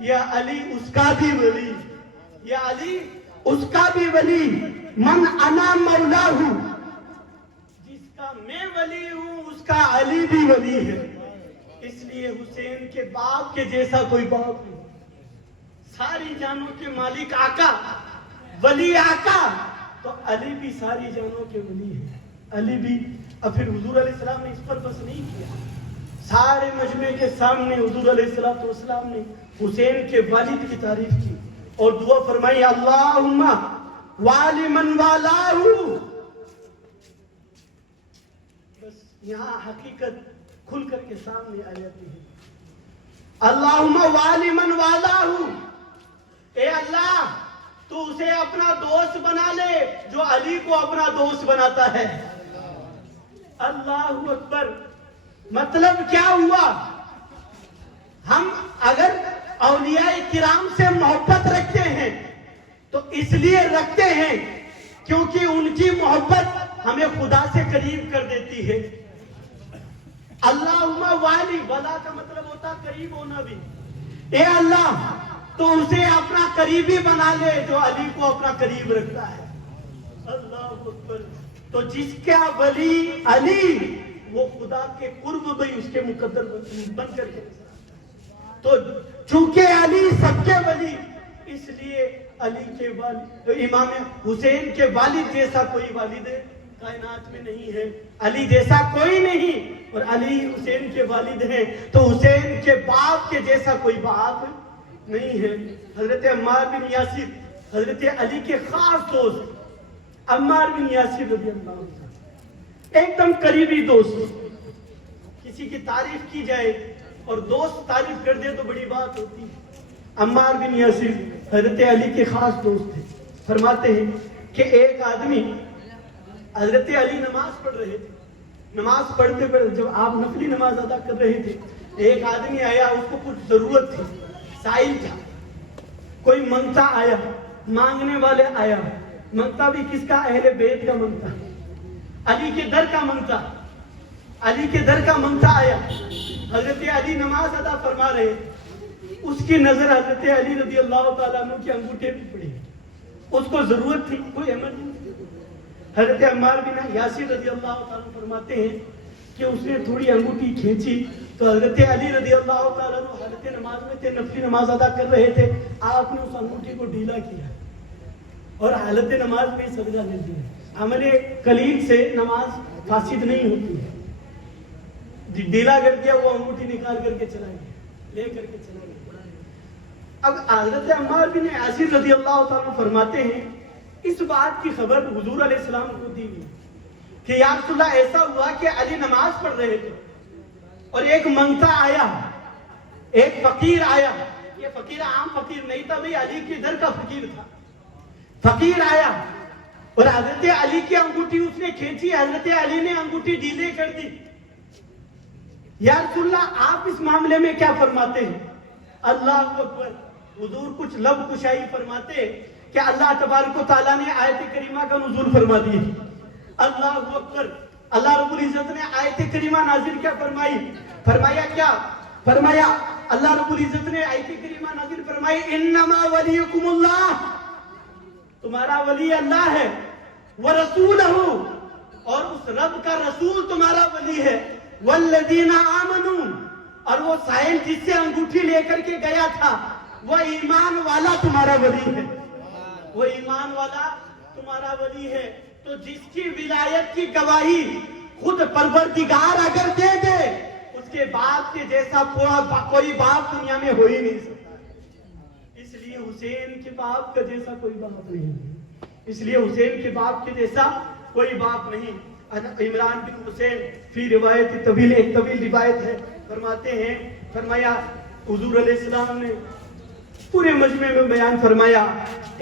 یا علی اس کا بھی ولی، یا علی اس کا بھی ولی، من انا مولا ہوں، جس کا میں ولی ہوں اس کا علی بھی ولی ہے۔ اس لیے حسین کے باپ کے جیسا کوئی باپ نہیں، ساری جانوں کے مالک آقا، ولی آقا، تو علی بھی ساری جانوں کے ولی ہے۔ علی بھی، اور پھر حضور علیہ السلام نے اس پر بس نہیں کیا، سارے مجمع کے سامنے حضور علیہ السلام نے حسین کے والد کی تعریف کی اور دعا فرمائی، اللہم والی من والاہ۔ بس یہاں حقیقت کھل کر کے سامنے آ جاتی ہے، اللہم والی من والاہ، اے اللہ تو اسے اپنا دوست بنا لے جو علی کو اپنا دوست بناتا ہے۔ اللہ اکبر۔ مطلب کیا ہوا؟ ہم اگر اولیاء کرام سے محبت رکھتے ہیں تو اس لیے رکھتے ہیں کیونکہ ان کی محبت ہمیں خدا سے قریب کر دیتی ہے۔ اللہم والی، ولا کا مطلب ہوتا قریب ہونا بھی۔ اے اللہ تو اسے اپنا قریبی بنا لے جو علی کو اپنا قریب رکھتا ہے۔ اللہ اکبر۔ تو جس کا ولی علی، وہ خدا کے قرب بھی اس کے مقدر بن کر کے، تو چونکہ علی سب کے ولی، اس لیے علی کے والد، امام حسین کے والد جیسا کوئی والد کائنات میں نہیں ہے، علی جیسا کوئی نہیں، اور علی حسین کے والد ہیں تو حسین کے باپ کے جیسا کوئی باپ نہیں ہے۔ حضرت عمار بن یاسر، حضرت علی کے خاص دوست عمار بن یاسر رضی اللہ عنہ، ایک دم قریبی دوست۔ کسی کی تعریف کی جائے اور دوست تعریف کر دے تو بڑی بات ہوتی ہے۔ عمار بن یاسر حضرت علی کے خاص دوست تھے۔ فرماتے ہیں کہ ایک آدمی، حضرت علی نماز پڑھ رہے تھے، نماز پڑھتے پڑھتے جب آپ نفلی نماز ادا کر رہے تھے، ایک آدمی آیا، اس کو کچھ ضرورت تھی، سائل تھا، کوئی منگتا آیا، مانگنے والے آیا، منگتا بھی کس کا؟ اہل بیت کا منگتا، علی کے در کا منگتا، علی کے در کا منگتا آیا۔ حضرت علی نماز ادا فرما رہے، اس کی نظر حضرت علی رضی اللہ تعالیٰ عنہ کے انگوٹھے پہ پڑی، اس کو ضرورت تھی، کوئی ایمرجنسی۔ حضرت عمار بن یاسر رضی اللہ تعالیٰ فرماتے ہیں کہ اس نے تھوڑی انگوٹھی کھینچی تو حضرت علی رضی اللہ تعالیٰ عنہ حالت نماز میں تھے، نفلی نماز ادا کر رہے تھے، آپ نے اس انگوٹھی کو ڈھیلا کیا اور حالت نماز میں سجدہ دے دیا۔ عمل قلیل سے نماز فاسد نہیں ہوتی ہے۔ ڈھیلا کر دیا، وہ انگوٹھی نکال کر کے چلا گیا، لے کر کے چلا گیا۔ اب حضرت عمار بن یاسر رضی اللہ تعالیٰ فرماتے ہیں اس بات کی خبر حضور علیہ السلام کو دی گئی کہ یا رسول اللہ ایسا ہوا کہ علی نماز پڑھ رہے تھے اور ایک منگتا آیا، ایک فقیر آیا۔ یہ فقیر عام فقیر نہیں تھا بھئی، علی کے در کا فقیر تھا۔ فقیر آیا اور حضرت علی کی انگوٹھی اس نے کھینچی، حضرت علی نے انگوٹھی ڈھیلے کر دی۔ یا رسول اللہ آپ اس معاملے میں کیا فرماتے ہیں؟ اللہ اکبر۔ حضور کچھ لب کشائی فرماتے کہ اللہ تبارک و تعالیٰ نے آیت کریمہ کا نزول فرما دی۔ اللہ اکبر۔ اللہ رب العزت نے آیت کریمہ نازل کیا فرمائی؟ فرمایا کیا؟ فرمایا اللہ رب العزت نے آیت کریمہ نازل فرمائی، انما ولیکم اللہ، تمہارا ولی اللہ ہے، ورسولہ، اور اس رب کا رسول تمہارا ولی ہے، والذین آمنوا، اور وہ سائل جس سے انگوٹھی لے کر کے گیا تھا وہ ایمان والا تمہارا ولی ہے، وہ ایمان والا تمہارا ولی ہے۔ تو جس کی ولایت کی گواہی خود پروردگار اگر دے دے، اس کے باپ کے جیسا کوئی باپ دنیا میں ہو ہی نہیں سکتا۔ اس لیے حسین کے باپ کا جیسا کوئی باپ نہیں، اس لیے حسین کے باپ کے جیسا کوئی باپ نہیں۔ عمران بن حسین فی روایت طویل، ایک طویل روایت ہے، فرماتے ہیں، فرمایا حضور علیہ السلام نے پورے مجمع میں بیان فرمایا،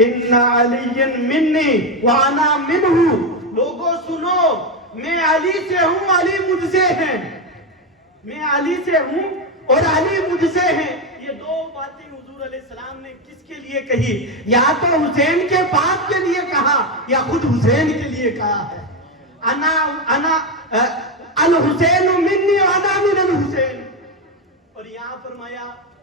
ان علی منی وانا منہ، لوگوں سنو میں علی سے ہوں، علی مجھ سے ہیں، میں علی سے ہوں اور علی مجھ سے ہیں۔ یہ دو باتیں حضور علیہ السلام نے کس کے لیے کہی؟ یا تو حسین کے باپ کے لیے کہا یا خود حسین کے لیے کہا ہے۔ انا الحسین منی وانا من الحسین، اور یہاں فرمایا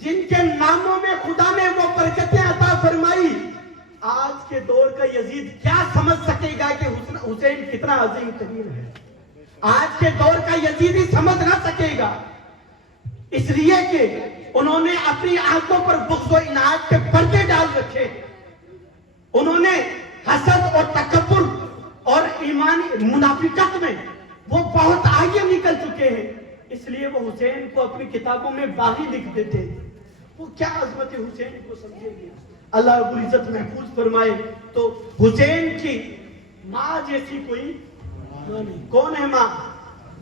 جن کے ناموں میں خدا نے وہ برکتیں عطا فرمائی. آج کے دور کا یزید کیا سمجھ سکے گا کہ حسین کتنا عظیم ترین ہے؟ آج کے دور کا یزید ہی سمجھ نہ سکے گا، اس لیے کہ انہوں نے اپنی آنکھوں پر بغض و عناد کے پردے ڈال رکھے. انہوں نے حسد اور تکبر اور ایمانی منافقت میں وہ بہت آگے نکل چکے ہیں. اس لیے وہ حسین کو اپنی کتابوں میں باغی لکھ دیتے. وہ کیا عظمت حسین کو سمجھیں گے؟ اللہ رب العزت محفوظ فرمائے. تو حسین کی ماں جیسی کوئی ماں نہیں. کون ہے ماں؟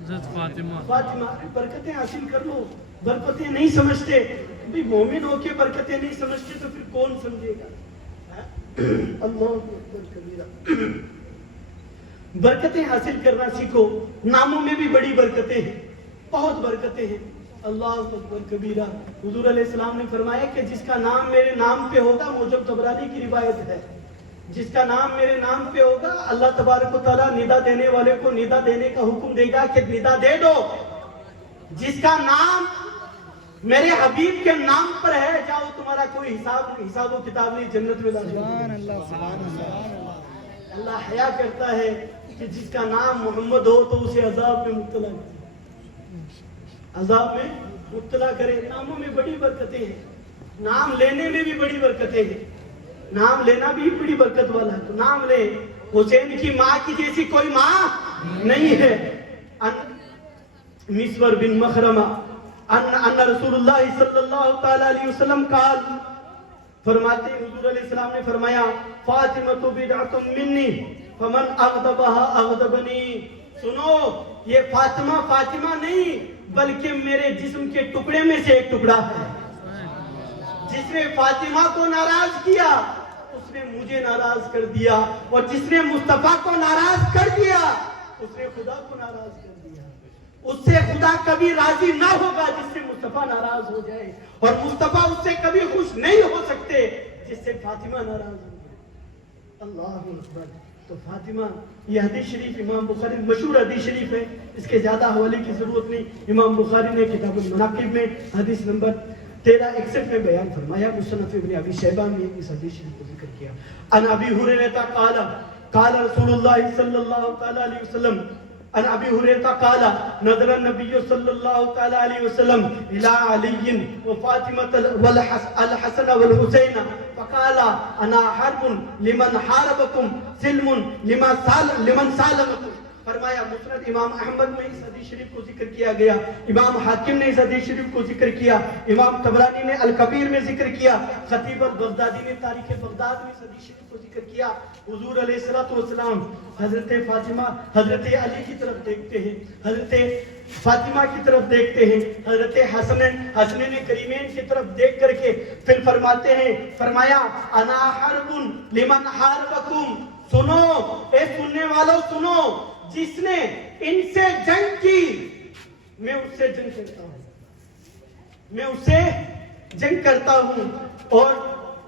فاطمہ. فاطمہ. برکتیں حاصل کر لو. برکتیں نہیں سمجھتے بھی مومن ہو کے برکتیں نہیں سمجھتے تو پھر کون سمجھے گا؟ اللہ اکبر کبیرہ. برکتیں حاصل کرنا سیکھو. ناموں میں بھی بڑی برکتیں ہیں، بہت برکتیں ہیں. اللہ اکبر کبیرہ. حضور علیہ السلام نے فرمایا کہ جس کا نام میرے نام پہ ہوگا، موجب طبرانی کی روایت ہے، جس کا نام میرے نام پہ ہوگا اللہ تبارک و تعالیٰ ندا دینے والے کو ندا دینے کا حکم دے گا کہ ندا دے دو. جس کا نام میرے حبیب کے نام پر ہے، جاؤ تمہارا کوئی حساب و کتاب نہیں، جنت میں داخل. سبحان اللہ سبحان اللہ. اللہ حیا کرتا ہے کہ جس کا نام محمد ہو تو اسے عذاب میں مبتلا کرے، عذاب میں مبتلا کرے. ناموں میں بڑی برکتیں ہیں، نام لینے میں بھی بڑی برکتیں ہیں. نام لینا بھی بڑی برکت والا ہے. تو نام لے. حسین کی ماں کی جیسی کوئی ماں نہیں ہے. مسور بن مخرمہ ان رسول اللہ صلی اللہ تعالی علیہ وسلم قال، فرماتے ہیں حضور علیہ السلام نے فرمایا فاطمہ بدعۃ منی فمن اغضبها اغضبنی. سنو، یہ فاطمہ فاطمہ نہیں بلکہ میرے جسم کے ٹکڑے میں سے ایک ٹکڑا ہے. جس نے فاطمہ کو ناراض کیا اس نے مجھے ناراض کر دیا، اور جس نے مصطفیٰ کو ناراض کر دیا اس نے خدا کو ناراض کر دیا. اس سے خدا کبھی راضی نہ ہوگا جس سے مصطفیٰ ناراض ہو جائے، اور مصطفیٰ اس سے کبھی خوش نہیں ہو سکتے جس سے فاطمہ ناراض ہو جائے. اللہ اکبر. تو فاطمہ، یہ حدیث شریف امام بخاری، مشہور حدیث شریف ہے، اس کے زیادہ حوالے کی ضرورت نہیں. امام بخاری نے کتاب المناقب میں حدیث نمبر 1361 میں بیان فرمایا. مصنف ابن ابی شیبہ میں اس حدیث شریف کو ذکر کیا. ان ابی ہریرہ قال قال رسول اللہ صلی اللہ تعالی علیہ وسلم ان ابی ہریرہ قال نظر النبی صلی اللہ تعالی علیہ وسلم الى علی وفاطمہ والحسن والحسین فقال انا حرب لمن حاربکم سلم لمن سالمکم. فرمایا مسند امام احمد میں اس حدیث شریف کو ذکر کیا گیا، امام حاکم نے اس حدیث شریف کو ذکر کیا، امام طبرانی نے الکبیر میں ذکر کیا، خطیب البغدادی نے تاریخ بغداد میں اس حدیث شریف کو ذکر کیا. حضور علیہ الصلوۃ والسلام حضرت فاطمہ حضرت علی کی طرف دیکھتے ہیں، حضرت فاطمہ کی طرف دیکھتے ہیں، حضرت حسنین کریمین کی طرف دیکھ کر کے پھر فرماتے ہیں، فرمایا انا حرب لمن حاربکم. سنو اے سننے والوں سنو، جس نے ان سے جنگ کی میں اس سے جنگ کرتا ہوں، میں اس سے جنگ کرتا ہوں، اور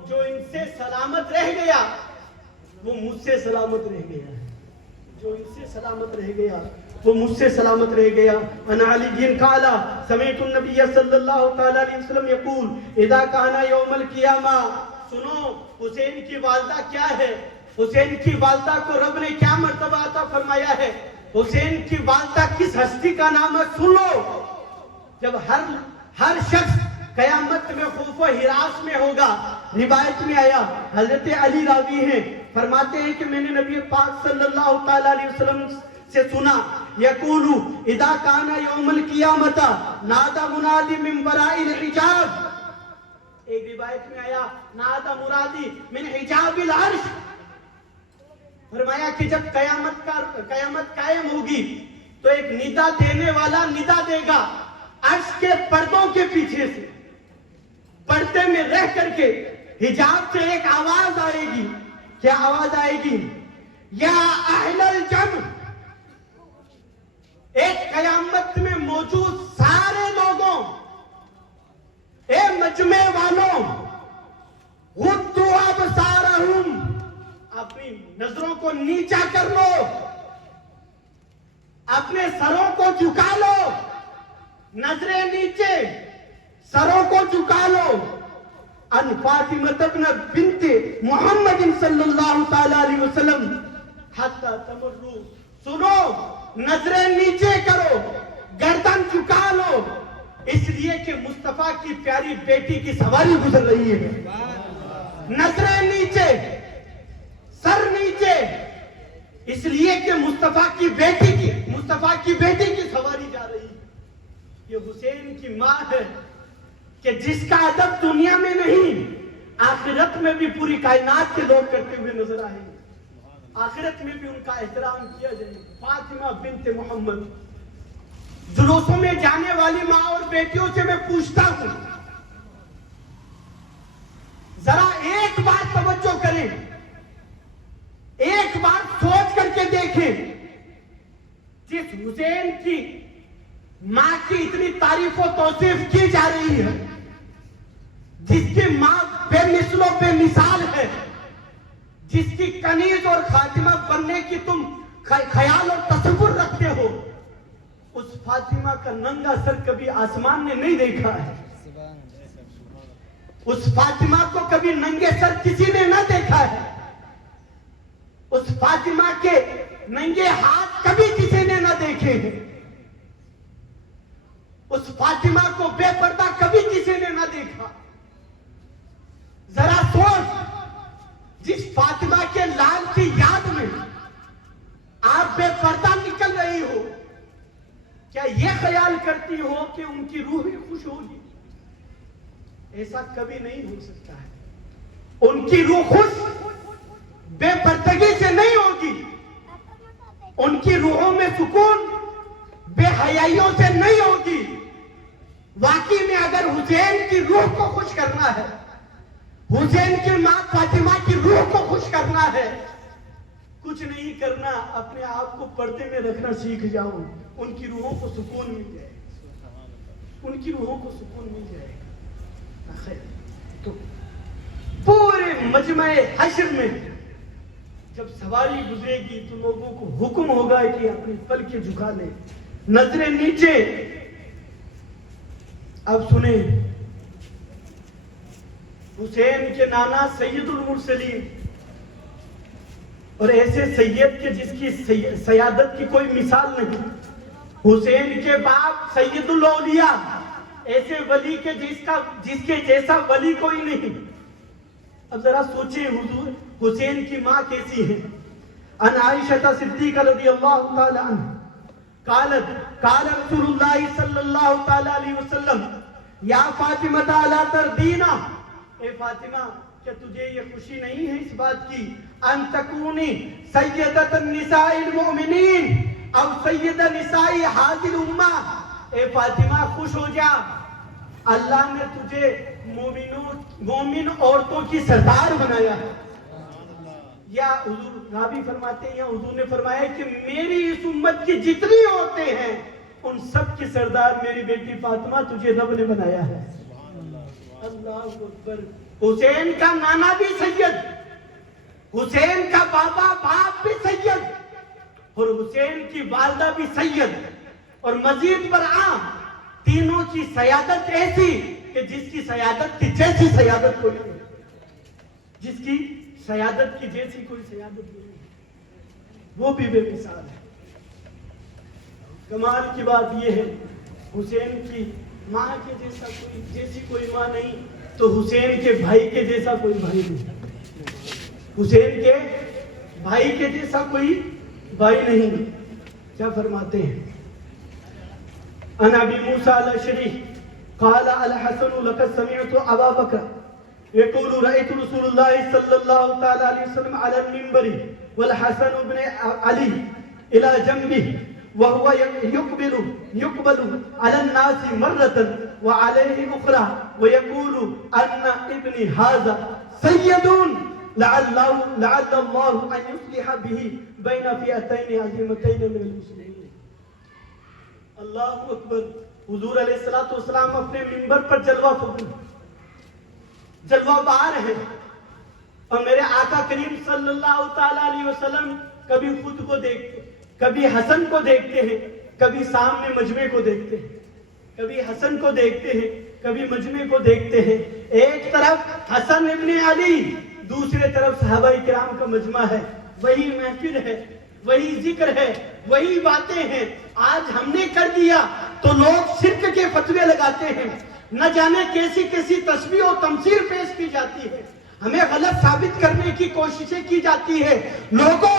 جو ان سے سلامت رہ گیا وہ مجھ سے سلامت رہ گیا، جو ان سے سلامت رہ گیا وہ مجھ سے سلامت رہ گیا. ان علی قال سمعت النبی صلی اللہ تعالی علیہ وسلم یقول اذا کان یوم القیامہ. سنو، حسین کی والدہ کیا ہے، حسین کی والدہ کو رب نے کیا مرتبہ عطا فرمایا ہے، حسین کی والدہ کس ہستی کا نام ہے، سن لو. جب ہر شخص قیامت میں خوف و ہراس میں ہوگا. روایت میں آیا، حضرت علی راوی ہیں، فرماتے ہیں کہ میں نے نبی پاک صلی اللہ تعالی علیہ وسلم سے سنا یقول اذا کان یوم القیامت نادى منادی من وراء الحجاب. ایک روایت میں آیا نادى منادی من حجاب العرش. فرمایا کہ جب قیامت قائم ہوگی تو ایک ندا دینے والا ندا دے گا عرش کے پردوں کے پیچھے سے. پردے میں رہ کر کے حجاب سے ایک آواز آئے گی. کیا آواز آئے گی؟ یا اہل الجم. ایک قیامت میں موجود سارے لوگوں، اے مجمع والوں، غضوا ابصارہم، اپنی نظروں کو نیچا کر لو، اپنے سروں کو جھکا لو، نظریں نیچے. سروں کو جھکا لو. ان فاطمہ ابن بنت محمد صلی اللہ تعالی علیہ وسلم حتی تمرو. سنو, نظریں نیچے کرو, گردن جھکا لو, اس لیے کہ مصطفیٰ کی پیاری بیٹی کی سواری گزر رہی ہے. نظریں نیچے, سر نیچے, اس لیے کہ مصطفیٰ کی بیٹی کی سواری جا رہی ہے. یہ حسین کی ماں ہے کہ جس کا ادب دنیا میں نہیں, آخرت میں بھی پوری کائنات کے لوگ کرتے ہوئے نظر آئیں گے. آخرت میں بھی ان کا احترام کیا جائے گا. فاطمہ بنت محمد, جلوسوں میں جانے والی ماں اور بیٹیوں سے میں پوچھتا ہوں, ذرا ایک بات توجہ کریں, ایک بات سوچ کر کے دیکھیں. جس حسین کی ماں کی اتنی تعریف و توصیف کی جا رہی ہے, جس کی ماں بے مثل و بے مثال ہے, جس کی کنیز اور خاتمہ بننے کی تم خیال اور تصور رکھتے ہو, اس فاطمہ کا ننگا سر کبھی آسمان نے نہیں دیکھا ہے. اس فاطمہ کو کبھی ننگے سر کسی نے نہ دیکھا ہے. اس فاطمہ کے ننگے ہاتھ کبھی کسی نے نہ دیکھے ہیں. اس فاطمہ کو بے پردہ کبھی کسی نے نہ دیکھا. ذرا سوچ, جس فاطمہ کے لال کی یاد میں آپ بے پردہ نکل رہی ہو, کیا یہ خیال کرتی ہو کہ ان کی روح خوش ہوگی؟ ایسا کبھی نہیں ہو سکتا ہے. ان کی روح خوش بے پردگی سے نہیں ہوگی. ان کی روحوں میں سکون بے حیائیوں سے نہیں ہوگی. واقعی میں اگر حسین کی روح کو خوش کرنا ہے, حسین کی ماں فاطمہ کی روح کو خوش کرنا ہے, کچھ نہیں کرنا, اپنے آپ کو پردے میں رکھنا سیکھ جاؤ. ان کی روحوں کو سکون مل جائے گا. ان کی روحوں کو سکون مل جائے گا. تو پورے مجمع حشر میں جب سواری گزرے گی تو لوگوں کو حکم ہوگا کہ اپنی پلکیں جھکا لیں, نظریں نیچے. اب سنیں, حسین کے نانا سید المرسلین اور ایسے سید کے جس کی سیادت کی کوئی مثال نہیں. حسین کے باپ سید الاولیاء, ایسے ولی کے جس کے جیسا ولی کوئی نہیں. اب ذرا سوچیں حضور حسین کی ماں کیسی ہے. ان عائشہ صدیقہ رضی اللہ تعالی عنہ قالت قال رسول اللہ صلی اللہ تعالی علیہ وسلم یا فاطمہ الا ترضینا, اے فاطمہ کیا تجھے یہ خوشی نہیں ہے اس بات کی, ان تکونی سیدۃ النساء المؤمنین او سید نساء هذه الامہ. اے فاطمہ خوش ہو جا, اللہ نے تجھے مومن عورتوں کی سردار بنایا ہے. یا حضور راوی فرماتے ہیں, یا حضور نے فرمایا کہ میری اس امت کی جتنی عورتیں ہیں ان سب کی سردار میری بیٹی فاطمہ تجھے رب نے بنایا ہے. اللہ اکبر. حسین کا نانا بھی سید, حسین کا بابا باپ بھی سید, اور حسین کی والدہ بھی سید, اور مزید برآں تینوں کی سیادت ایسی کہ جس کی سیادت کی جیسی سیادت کوئی نہیں, جس کی سیادت کی جیسی کوئی سیادت نہیں, وہ بھی بے مثال ہے. کمال کی بات یہ ہے, حسین کی ماں کے جیسی کوئی ماں نہیں, تو حسین کے بھائی کے جیسا کوئی بھائی نہیں, حسین کے بھائی کے جیسا کوئی بھائی نہیں. کیا فرماتے ہیں, عن ابی موسیٰ الاشعری قال الحسن لقد سمعت ابا بکر يقول رأيت رسول الله صلى الله تعالى عليه وسلم على المنبر والحسن بن علي إلى جنبه وهو يقبل على الناس مرة وعليه أخرى ويقول أن ابني هذا سيد لعل الله أن يصلح به بين فئتين عظيمتين من المسلمين. اللہ اکبر. حضور علیہ الصلوۃ والسلام اپنے منبر پر جلوہ بار ہے, اور میرے آقا کریم صلی اللہ تعالی علیہ وسلم کبھی خود کو دیکھتے, کبھی حسن کو دیکھتے ہیں, کبھی سامنے مجمع کو دیکھتے ہیں, کبھی حسن کو دیکھتے ہیں، کبھی مجمع کو دیکھتے ہیں. ایک طرف حسن ابن علی، دوسرے طرف صحابہ کرام کا مجمع ہے. وہی محفل ہے، وہی ذکر ہے، وہی باتیں ہیں. آج ہم نے کر دیا تو لوگ شرک کے فتوے لگاتے ہیں، نہ جانے کیسی کیسی تشبیہ و تمثیل پیش کی جاتی ہے، ہمیں غلط ثابت کرنے کی کوششیں کی جاتی ہے. لوگوں،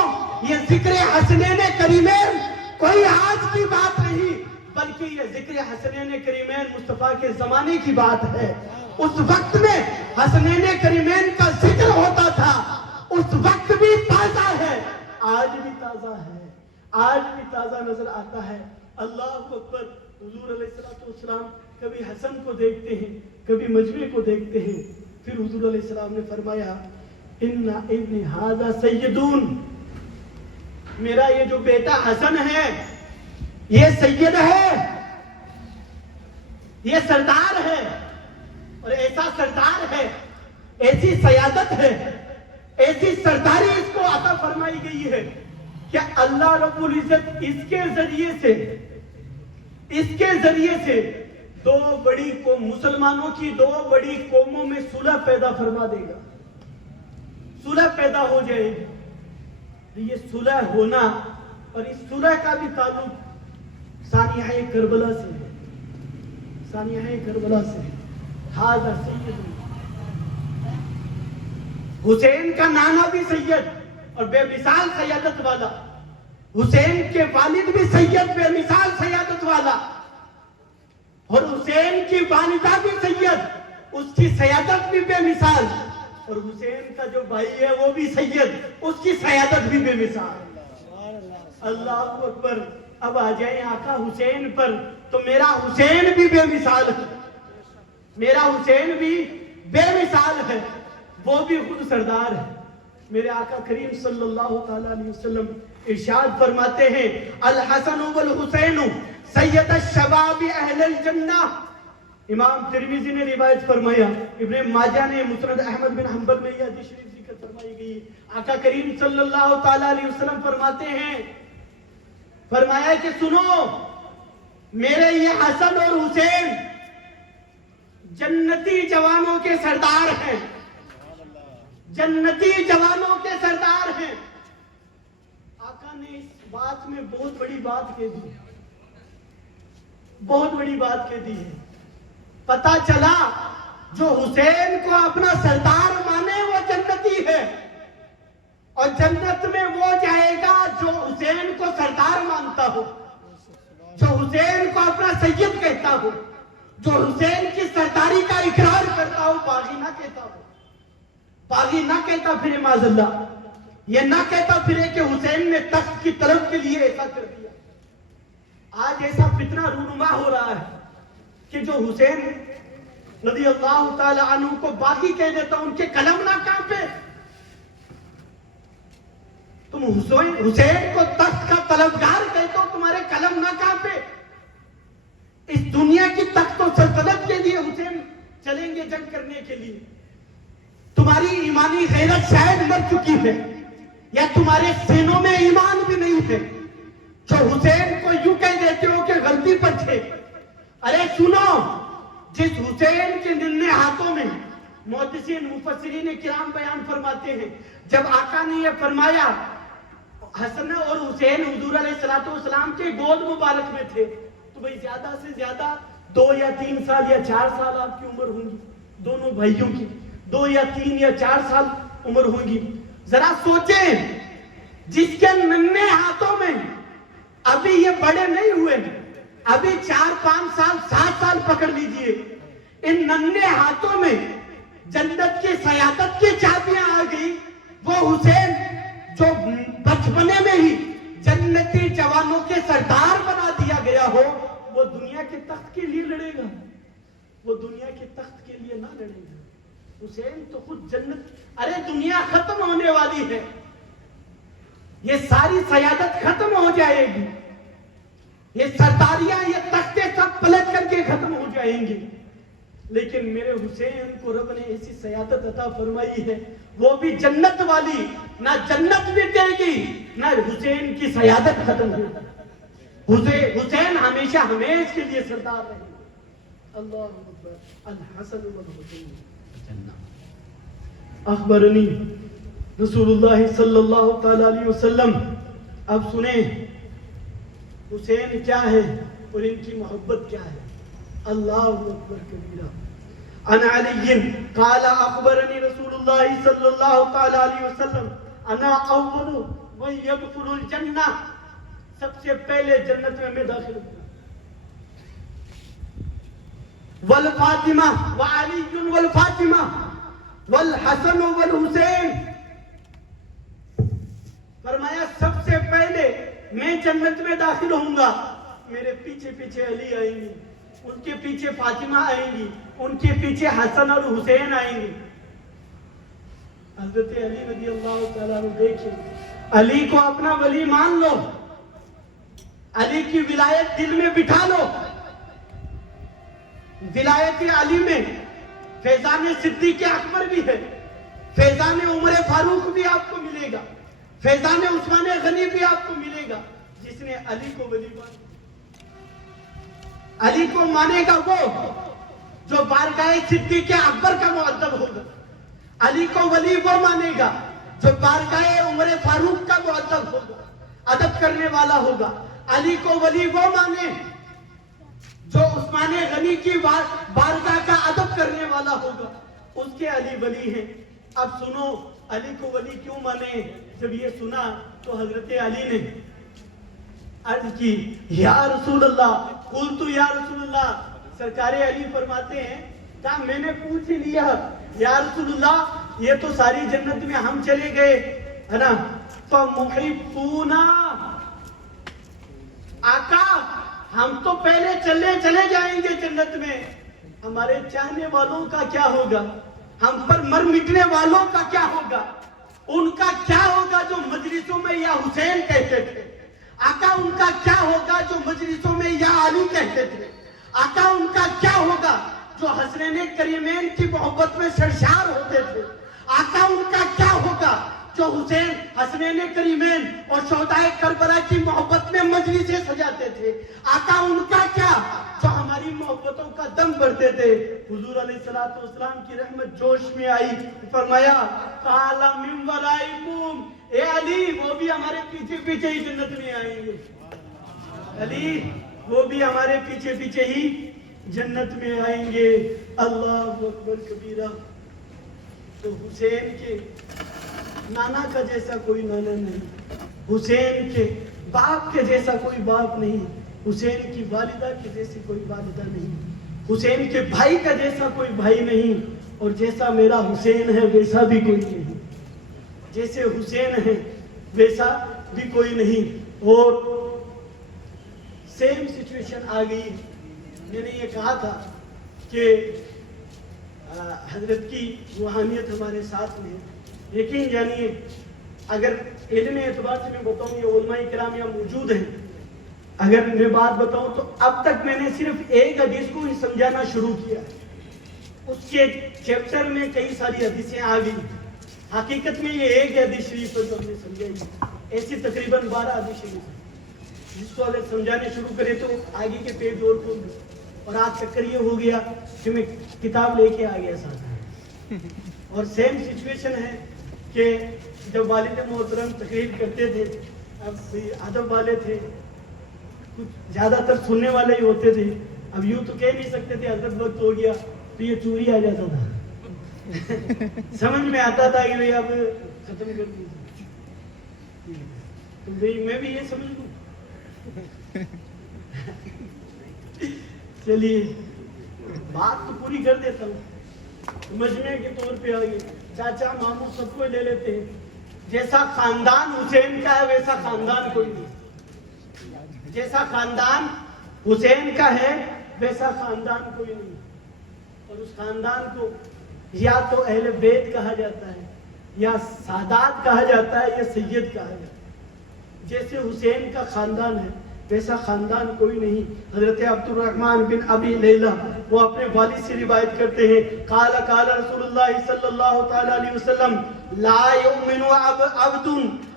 یہ ذکر حسنین کریمین کوئی آج کی بات نہیں، بلکہ یہ ذکر حسنین کریمین مصطفیٰ کے زمانے کی بات ہے. اس وقت میں حسنین کریمین کا ذکر ہوتا تھا، اس وقت بھی تازہ ہے، آج بھی تازہ ہے، آج بھی تازہ نظر آتا ہے. اللہ اکبر. حضور علیہ السلام کبھی حسن کو دیکھتے ہیں، کبھی مجمع کو دیکھتے ہیں. پھر حضور علیہ السلام نے فرمایا ان ابن ھذا سیدون، میرا یہ جو بیٹا حسن ہے یہ سید ہے، یہ سردار ہے. اور ایسا سردار ہے، ایسی سیادت ہے، ایسی سرداری اس کو عطا فرمائی گئی ہے کہ اللہ رب العزت اس کے ذریعے سے دو بڑی قوم، مسلمانوں کی دو بڑی قوموں میں صلح پیدا فرما دے گا. صلح پیدا ہو جائے گی. یہ صلح ہونا اور اس صلح کا بھی تعلق ثانیہ کربلا سے ہے، ثانیہ کربلا سے. ھذا سید، حسین کا نانا بھی سید اور بے مثال سیادت والا، حسین کے والد بھی سید بے مثال سیادت والا، اور حسین کی والدہ بھی سید، اس کی سیادت بھی بے مثال، اور حسین کا جو بھائی ہے وہ بھی سید، اس کی سیادت بھی بے مثال. اللہ اکبر. اب آ جائیں آقا حسین پر، تو میرا حسین بھی بے مثال ہے، میرا حسین بھی بے مثال ہے، وہ بھی خود سردار ہے. میرے آقا کریم صلی اللہ تعالیٰ علیہ وسلم ارشاد فرماتے ہیں الحسن والحسین سید الشباب اہل الجنہ. امام ترمذی نے روایت فرمایا، ابن ماجہ نے مسند احمد بن حنبل میں یہ حدیث شریف ذکر فرمائی گئی. آقا کریم صلی اللہ تعالیٰ علیہ وسلم فرماتے ہیں، فرمایا کہ سنو، میرے یہ حسن اور حسین جنتی جوانوں کے سردار ہیں، جنتی جوانوں کے سردار ہیں. آقا نے اس بات میں بہت بڑی بات کہہ دی، بہت بڑی بات کہہ دی ہے. پتا چلا جو حسین کو اپنا سردار مانے وہ جنتی ہے، اور جنت میں وہ جائے گا جو حسین کو سردار مانتا ہو، جو حسین کو اپنا سید کہتا ہو، جو حسین کی سرداری کا اقرار کرتا ہو، باغی نہ کہتا ہو، باغی نہ کہتا پھرے معاذ اللہ، یہ نہ کہتا پھرے کہ حسین نے تخت کی طلب کے لیے ایسا کر دیا. آج ایسا فتنہ رونما ہو رہا ہے کہ جو حسین رضی اللہ تعالی عنہ کو باغی کہہ دیتا، ان کے قلم نہ کانپے. تم حسین کو تخت کا طلبگار کہتے ہو، تمہارے قلم نہ کانپے. اس دنیا کی تخت و سلطنت کے لیے حسین چلیں گے جنگ کرنے کے لیے. تمہاری ایمانی غیرت شاید مر چکی ہے، یا تمہارے سینوں میں ایمان بھی نہیں ہے، جو حسین کو یوں کہہ دیتے ہو کہ غلطی پر تھے. ارے سنو، جس حسین کے ننھے ہاتھوں میں، محدثین مفسرین کرام بیان فرماتے ہیں، جب آقا نے یہ فرمایا حسن اور حسین حضور علیہ السلام کے گود مبارک میں تھے، تو بھئی زیادہ سے زیادہ 2 یا 3 سال یا 4 سال آپ کی عمر ہوں گی، دونوں بھائیوں کی 2 یا 3 یا 4 سال عمر ہوں گی. ذرا سوچیں، جس کے ننھے ہاتھوں میں، ابھی یہ بڑے نہیں ہوئے، ابھی 4 5 سال 7 سال پکڑ لیجئے، ان ننھے ہاتھوں میں جنت کی سیادت کی چابیاں آ گئی. وہ حسین جو بچپنے میں ہی جنتی جوانوں کے سردار بنا دیا گیا ہو، وہ دنیا کے تخت کے لیے لڑے گا، وہ دنیا کے تخت کے لیے نہ لڑے گا. حسین تو خود جنت. ارے دنیا ختم ہونے والی ہے، یہ ساری سیادت ختم ہو جائے گی، یہ سرداریاں، یہ تختے سب پلٹ کر کے ختم ہو جائیں گے، لیکن میرے حسین کو رب نے ایسی سیادت عطا فرمائی ہے، وہ بھی جنت والی. نہ جنت مٹے گی، نہ حسین کی سیادت ختم ہوگی. حسین ہمیشہ ہمیش کے لیے سردار رہے گا. اللہ اکبر الحسن والحسین جنہ اخبرنی رسول اللہ صلی اللہ تعالی علیہ وسلم. اب سنیں حسین کیا ہے اور ان کی محبت کیا ہے. اللہ اکبر کبیرہ. عن علی قال اخبرنی رسول اللہ صلی اللہ تعالی علیہ وسلم انا اول من يدخل الجنہ. سب سے پہلے جنت میں داخل ہوں. والفاطمہ وعلی والفاطمہ والحسن والحسین. فرمایا سب سے پہلے میں جنت میں داخل ہوں گا, میرے پیچھے پیچھے علی آئیں گی, ان کے پیچھے فاطمہ آئیں گی, ان کے پیچھے حسن اور حسین آئیں گے. حضرت علی رضی اللہ تعالیٰ عنہ دیکھیں, علی کو اپنا ولی مان لو, علی کی ولایت دل میں بٹھا لو. ولایت علی میں فیضان صدیق اکبر بھی ہے, فیضان عمر فاروق بھی آپ کو ملے گا, فیضان عثمان غنی بھی آپ کو ملے گا. جس نے علی کو ولی مانا, علی کو مانے گا وہ جو بارگاہ صدیق اکبر کا مؤدب ہوگا. علی کو ولی وہ مانے گا جو بارگاہ عمر فاروق کا مؤدب ہوگا, ادب کرنے والا ہوگا. علی کو ولی وہ مانے جو عثمان غنی کی بارگاہ کا ادب کرنے والا ہوگا, اس کے علی ولی ہیں. اب سنو علی کو ولی کیوں مانے. جب یہ سنا تو حضرت علی نے عرض کی یا رسول اللہ, قلت یا رسول اللہ. سرکار علی فرماتے ہیں کہا میں نے پوچھ ہی لیا یا رسول اللہ, یہ تو ساری جنت میں ہم چلے گئے ہے نا, فمحبونا آقا ہم تو پہلے چلے جائیں گے جنت میں, ہمارے چاہنے والوں کا کیا ہوگا, ہم پر مر مٹنے والوں کا کیا ہوگا, ان کا کیا ہوگا جو مجلسوں میں یا حسین کہتے تھے. آقا ان کا کیا ہوگا جو مجلسوں میں یا علی کہتے تھے. آقا ان کا کیا ہوگا جو حسنین کریمین کی محبت میں سرشار ہوتے تھے. آقا ان کا کیا ہوگا جو حسین حسنین کریمین اور شہدائے کربلا کی محبت میں مجلسیں سجاتے تھے. آقا ان کا کیا جو ہماری محبتوں کا دم بھرتے تھے. حضور علیہ السلام کی رحمت جوش میں آئی, فرمایا قال من ورائکم, اے علی وہ بھی ہمارے پیچھے پیچھے ہی جنت میں آئیں گے. علی وہ بھی ہمارے پیچھے پیچھے ہی جنت میں آئیں گے. اللہ اکبر کبیرہ. تو حسین کے نانا کا جیسا کوئی نانا نہیں, حسین کے باپ کے جیسا کوئی باپ نہیں, حسین کی والدہ کے جیسی کوئی والدہ نہیں, حسین کے بھائی کا جیسا کوئی بھائی نہیں, اور جیسا میرا حسین ہے ویسا بھی کوئی نہیں, جیسے حسین ہے ویسا بھی کوئی نہیں. اور سیم سچویشن آ گئی. میں نے یہ کہا تھا کہ حضرت کی روحانیت ہمارے ساتھ میں ہے. یقین جانیے اگر علم اعتبار سے میں بتاؤں یہ علماء کرام یہاں موجود ہیں, اگر میں بات بتاؤں تو اب تک میں نے صرف ایک حدیث کو ہی سمجھانا شروع کیا. اس کے چیپٹر میں کئی ساری حدیثیں آ گئی. حقیقت میں یہ ایک حدیث شریف ہے جو ہم نے سمجھائی, ایسی تقریباً 12 حدیث شریف ہے جس کو اگر سمجھانے شروع کرے تو آگے کے پیج اور کھول دیں. اور آج چکر یہ ہو گیا کہ میں کتاب لے کے آ گیا ساتھ. اور سیم سچویشن ہے کہ جب والد محترم تقریر کرتے تھے, اب ادب والے تھے, کچھ زیادہ تر سننے والے ہی ہوتے تھے. اب یوں تو کہہ نہیں سکتے تھے حضرت وقت ہو گیا تو یہ چوری آ جاتا تھا. سمجھ میں آتا تھا کہ بھئی اب ختم کر دیجیے, تو بھئی میں بھی یہ سمجھ لوں. چلیے بات تو پوری کر دیتا ہوں. مجمع کے طور پہ آگے چاچا ماموں سب کو لے لیتے ہیں. جیسا خاندان حسین کا ہے ویسا خاندان کوئی نہیں. جیسا خاندان حسین کا ہے ویسا خاندان کوئی نہیں. اور اس خاندان کو یا تو اہل بیت کہا جاتا ہے, یا سادات کہا جاتا ہے, یا سید کہا جاتا ہے. جیسے حسین کا خاندان ہے ویسا خاندان کوئی نہیں. حضرت عبد الرحمن بن ابی لیلہ وہ اپنے والد سے روایت کرتے ہیں, قال قال رسول اللہ صلی اللہ تعالی علیہ وسلم لا یؤمن عبد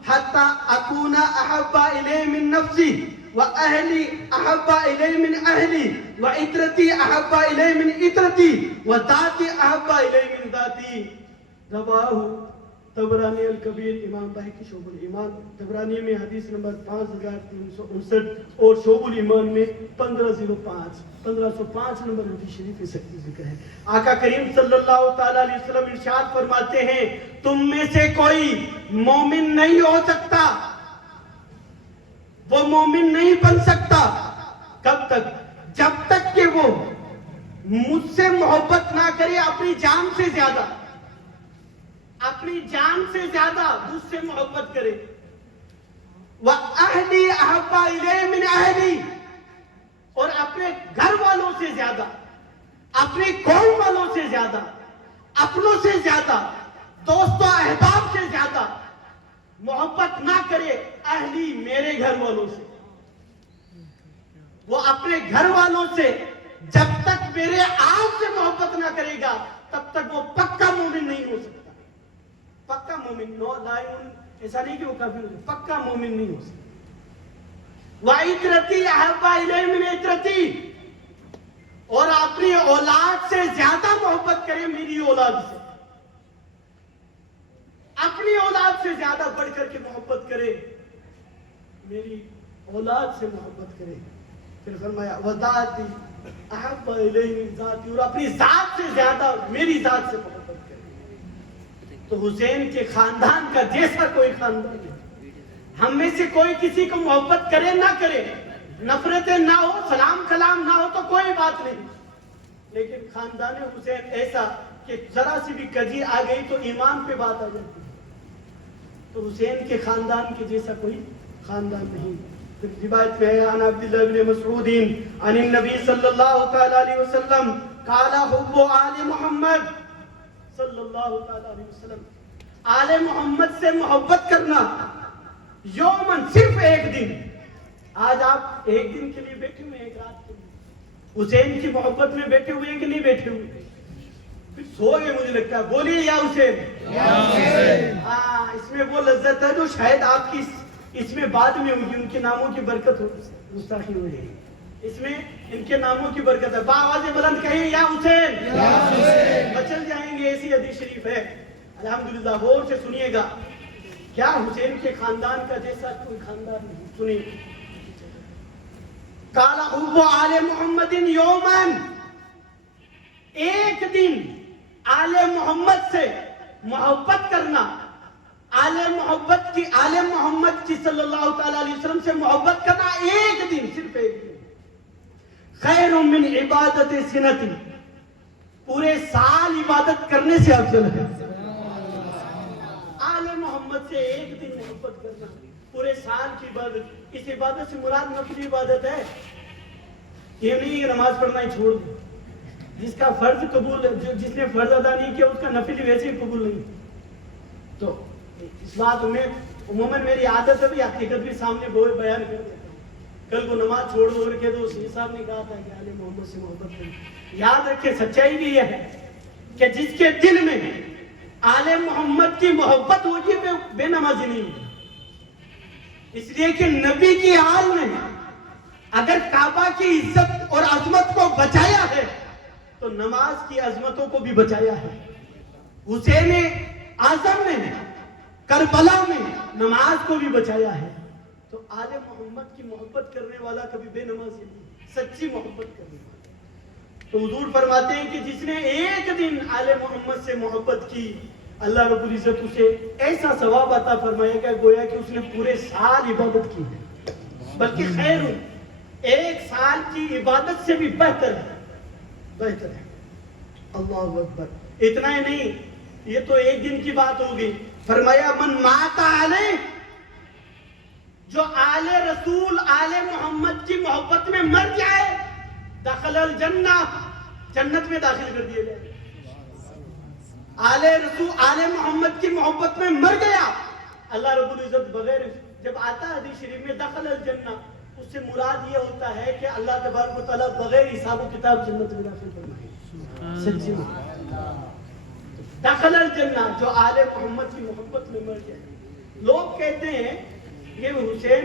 حتی اکون احب الیہ من نفسی وأهلي أحب إلي من أهلي وإترتي أحب إلي من إترتي وذاتي أحب إلي من ذاتي. رواه طبرانی الکبیر، امام بہقی شعب الایمان، طبرانی میں حدیث نمبر 5359 اور شعب الایمان میں 1505 نمبر حدیث شریف میں سکتی ذکر ہے. آقا کریم صلی اللہ تعالی علیہ وسلم ارشاد فرماتے ہیں تم میں سے کوئی مومن نہیں ہو سکتا، وہ مومن نہیں بن سکتا کب تک؟ جب تک کہ وہ مجھ سے محبت نہ کرے اپنی جان سے زیادہ، اپنی جان سے زیادہ مجھ سے محبت کرے. وَأَهْلِي أَحَبَّ إِلَيْهِ مِنْ أَهْلِي، اور اپنے گھر والوں سے زیادہ، اپنی قوم والوں سے زیادہ، اپنوں سے زیادہ، دوست و احباب سے زیادہ محبت نہ کرے اہلی میرے گھر والوں سے. وہ اپنے گھر والوں سے جب تک میرے آپ سے محبت نہ کرے گا تب تک وہ پکا مومن نہیں ہو سکتا. پکا مومن، ایسا نہیں کہ وہ کافر ہو، پکا مومن نہیں ہو سکتا. وَإِتْرَتِي أَحَبَّ إِلَيْهِ مِنْ إِتْرَتِي، اور اپنی اولاد سے زیادہ محبت کرے میری اولاد سے، اپنی اولاد سے زیادہ بڑھ کر کے محبت کرے، میری اولاد سے محبت کرے. پھر فرمایا وَذَاتِي أَحَبَّ إِلَيْهِ مِنْ ذَاتِي، اور اپنی ذات سے زیادہ میری ذات سے محبت کرے. تو حسین کے خاندان کا جیسا کوئی خاندان نہیں. ہم میں سے کوئی کسی کو محبت کرے نہ کرے، نفرتیں نہ ہو، سلام کلام نہ ہو تو کوئی بات نہیں، لیکن خاندان حسین ایسا کہ ذرا سی بھی کجی آ گئی تو ایمان پہ بات آ جاتی. تو حسین کے خاندان کے جیسا کوئی خاندان نہیں. پھر روایت میں ہے عن عبداللہ بن مسعود عن النبی صلی اللہ تعالی علیہ وسلم قال حب آل محمد صلی اللہ تعالی علیہ وسلم، آل محمد سے محبت کرنا یومن، صرف ایک دن. آج آپ ایک دن کے لیے بیٹھے ہوئے، ایک رات کے لیے حسین کی محبت میں بیٹھے ہوئے ہیں کہ نہیں بیٹھے ہوئے؟ پھر سو گئے مجھے لگتا ہے. بولیے یا حسین. ہاں، اس میں وہ لذت ہے جو شاید آپ کی اس میں بعد میں ہوگی. ان کے ناموں کی برکت ہو، گستاخی ہوئی ہے اس میں، ان کے ناموں کی برکت ہے. باآواز بلند کہیں یا حسین. بچل جائیں گے، ایسی حدیث شریف ہے. الحمدللہ غور سے سنیے گا. کیا حسین کے خاندان کا جیسا کوئی خاندان نہیں. سنیے قال حب آل محمد یومن، ایک دن آل محمد سے محبت کرنا، آل محمد کی صلی اللہ تعالی علیہ وسلم سے محبت کرنا ایک دن، صرف ایک دن، خیر من عبادت سنت، پورے سال عبادت کرنے سے افضل ہے. آل محمد سے ایک دن محبت کرنا پورے سال کی عبادت. اس عبادت سے مراد نفلی عبادت ہے. یہ نہیں کہ نماز پڑھنا ہی چھوڑ دیں. جس کا فرض قبول، جس نے فرض ادا نہیں کیا اس کا نفل ویسے ہی قبول نہیں. تو اس بات میں عموماً میری عادت ہے بھی حقیقت بھی سامنے بیان کر دیتا ہوں. کل کو نماز چھوڑ دو اور کہہ دو سی صاحب نے کہا تھا کہ آل محمد سے محبت کریں. یاد رکھیں سچائی بھی یہ ہے کہ جس کے دل میں آل محمد کی محبت ہوگی بے نمازی نہیں ہوگی. اس لیے کہ نبی کی آل نے اگر کعبہ کی عزت اور عظمت کو بچایا ہے تو نماز کی عظمتوں کو بھی بچایا ہے. حسین اعظم نے کربلا میں نماز کو بھی بچایا ہے. تو آل محمد کی محبت کرنے والا کبھی بے نمازی نہیں، سچی محبت کرنے والا. تو حضور فرماتے ہیں کہ جس نے ایک دن آل محمد سے محبت کی اللہ رب العزت اسے ایسا ثواب عطا فرمائے گا گویا کہ اس نے پورے سال عبادت کی ہے. بلکہ خیر ایک سال کی عبادت سے بھی بہتر ہے. اللہ اکبر. اتنا ہی نہیں، یہ تو ایک دن کی بات ہوگی. فرمایا من مات علیہ، جو آل رسول آل محمد کی محبت میں مر جائے دخل الجنہ، جنت میں داخل کر دیا جائے. آل رسول آل محمد کی محبت میں مر گیا، اللہ رب العزت بغیر، جب آتا ہے حدیث شریف میں دخل الجنہ، اس سے مراد یہ ہوتا ہے کہ اللہ تبارک و تعالیٰ بغیر حساب و کتاب جنت میں داخل فرمائے. سچی دخل الجنہ، جو آل محمد کی محبت میں مر جائے. لوگ کہتے ہیں یہ حسین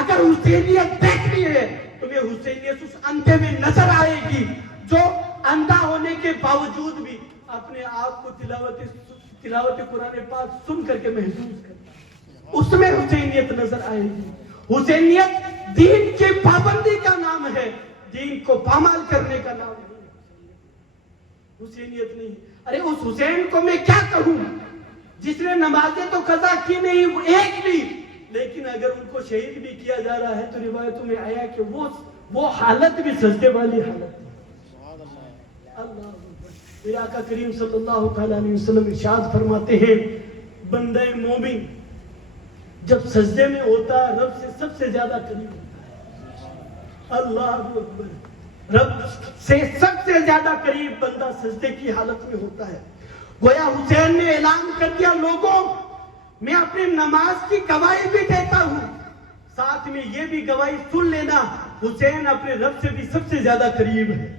اگر حسینیت دیکھنی ہے تمہیں حسینیت اس اندھے میں نظر آئے گی جو اندھا ہونے کے باوجود بھی اپنے آپ کو تلاوت قرآن پاک سن کر کے محسوس کرتا ہے، اس میں حسینیت نظر آئے گی۔ حسینیت دین کی پابندی کا نام ہے، دین کو پامال کرنے کا نام ہے، حسینیت نہیں۔ ارے اس حسین کو میں کیا کہوں جس نے نمازیں تو قضا کی نہیں وہ ایک بھی، لیکن اگر ان کو شہید بھی کیا جا رہا ہے تو روایتوں میں آیا کہ وہ حالت بھی سجدے والی حالت ہے۔ اللہ میرے آقا کریم صلی اللہ علیہ وسلم ارشاد فرماتے ہیں بندہ مومن جب سجدے میں ہوتا ہے رب سے سب سے زیادہ قریب ہوتا ہے۔ اللہ اکبر، رب سے سب سے زیادہ قریب بندہ سجدے کی حالت میں ہوتا ہے۔ گویا حسین نے اعلان کر دیا لوگوں میں اپنی نماز کی گواہی بھی دیتا ہوں، ساتھ میں یہ بھی گواہی سن لینا حسین اپنے رب سے بھی سب سے زیادہ قریب ہے،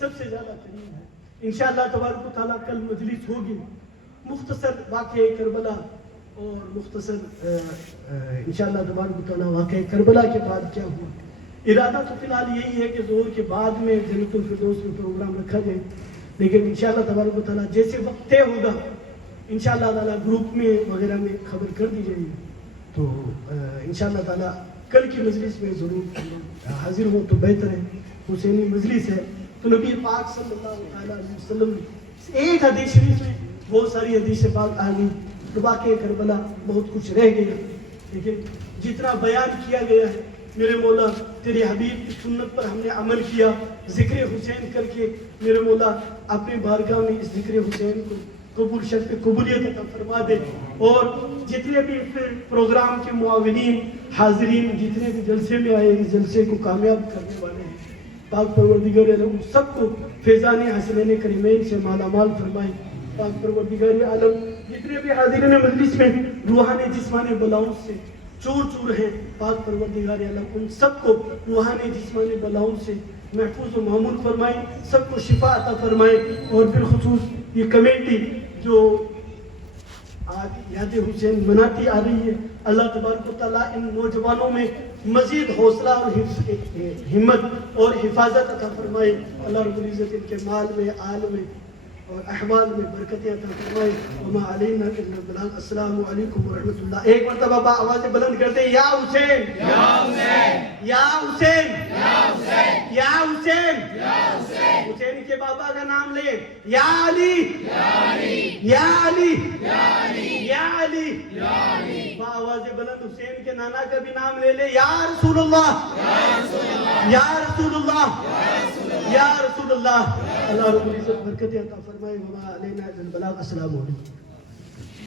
سب سے زیادہ قریب ہے۔ انشاءاللہ تبارک و تعالیٰ کل مجلس ہوگی، مختصر واقعہ کربلا اور مختصر انشاءاللہ تبارک و تعالیٰ واقعہ کربلا کے بعد کیا ہوا۔ ارادہ تو فی الحال یہی ہے کہ ظہر کے بعد میں جنت الفردوس میں پروگرام رکھا جائے، لیکن انشاءاللہ تبارک و تعالیٰ جیسے وقت طے ہوگا انشاءاللہ تعالیٰ گروپ میں وغیرہ میں خبر کر دی جائے گی، تو انشاءاللہ تعالیٰ کل کی مجلس میں ضرور حاضر ہوں تو بہتر ہے۔ حسینی مجلس ہے تو نبی پاک صلی اللہ علیہ وسلم ایک حدیث شریف میں بہت ساری حدیث پاک آ گئی، واقعہ کربلا بہت کچھ رہ گیا، لیکن جتنا بیان کیا گیا ہے میرے مولا تیرے حبیب کی سنت پر ہم نے عمل کیا، ذکر حسین کر کے میرے مولا اپنے بارگاہ میں اس ذکر حسین کو قبول شرط قبولیت عطا فرما دے، اور جتنے بھی پروگرام کے معاونین حاضرین جتنے بھی جلسے میں آئے اس جلسے کو کامیاب کرنے والے ہیں پاک پروردگار عالم سب کو فیضان حسنین کریمین سے مالا مال فرمائے۔ پاک پروردگار عالم جتنے بھی حاضرین مجلس میں روحانی جسمانی بلاؤں سے چور چور ہیں پاک پروردگار عالم ان سب کو روحانی جسمانی بلاؤں سے محفوظ و معمول فرمائے، سب کو شفا عطا فرمائے، اور بالخصوص یہ کمیٹی جو آج یاد حسین مناتی آ رہی ہے اللہ تبارک و تعالیٰ ان نوجوانوں میں مزید حوصلہ اور ہمت اور حفاظت عطا فرمائے، اللہ رب العزت ان کے مال میں آل میں اور احوال میں برکتیں عطا فرمائے۔ وما علینا الا البلاغ۔ السلام علیکم ورحمۃ اللہ۔ ایک مرتبہ آوازیں بلند کرتے یا حسین یا حسین یا حسین یا حسین یا حسین، حسین کے بابا کا نام لے یا علی یا علی یا علی یا علی، آوازیں بلند حسین کے نانا کا بھی نام لے لے یا رسول اللہ یا رسول اللہ یا رسول اللہ۔ اللہ رب العزت برکتیں عطا فرمائے۔ وما علینا الا البلاغ۔ السلام علیکم۔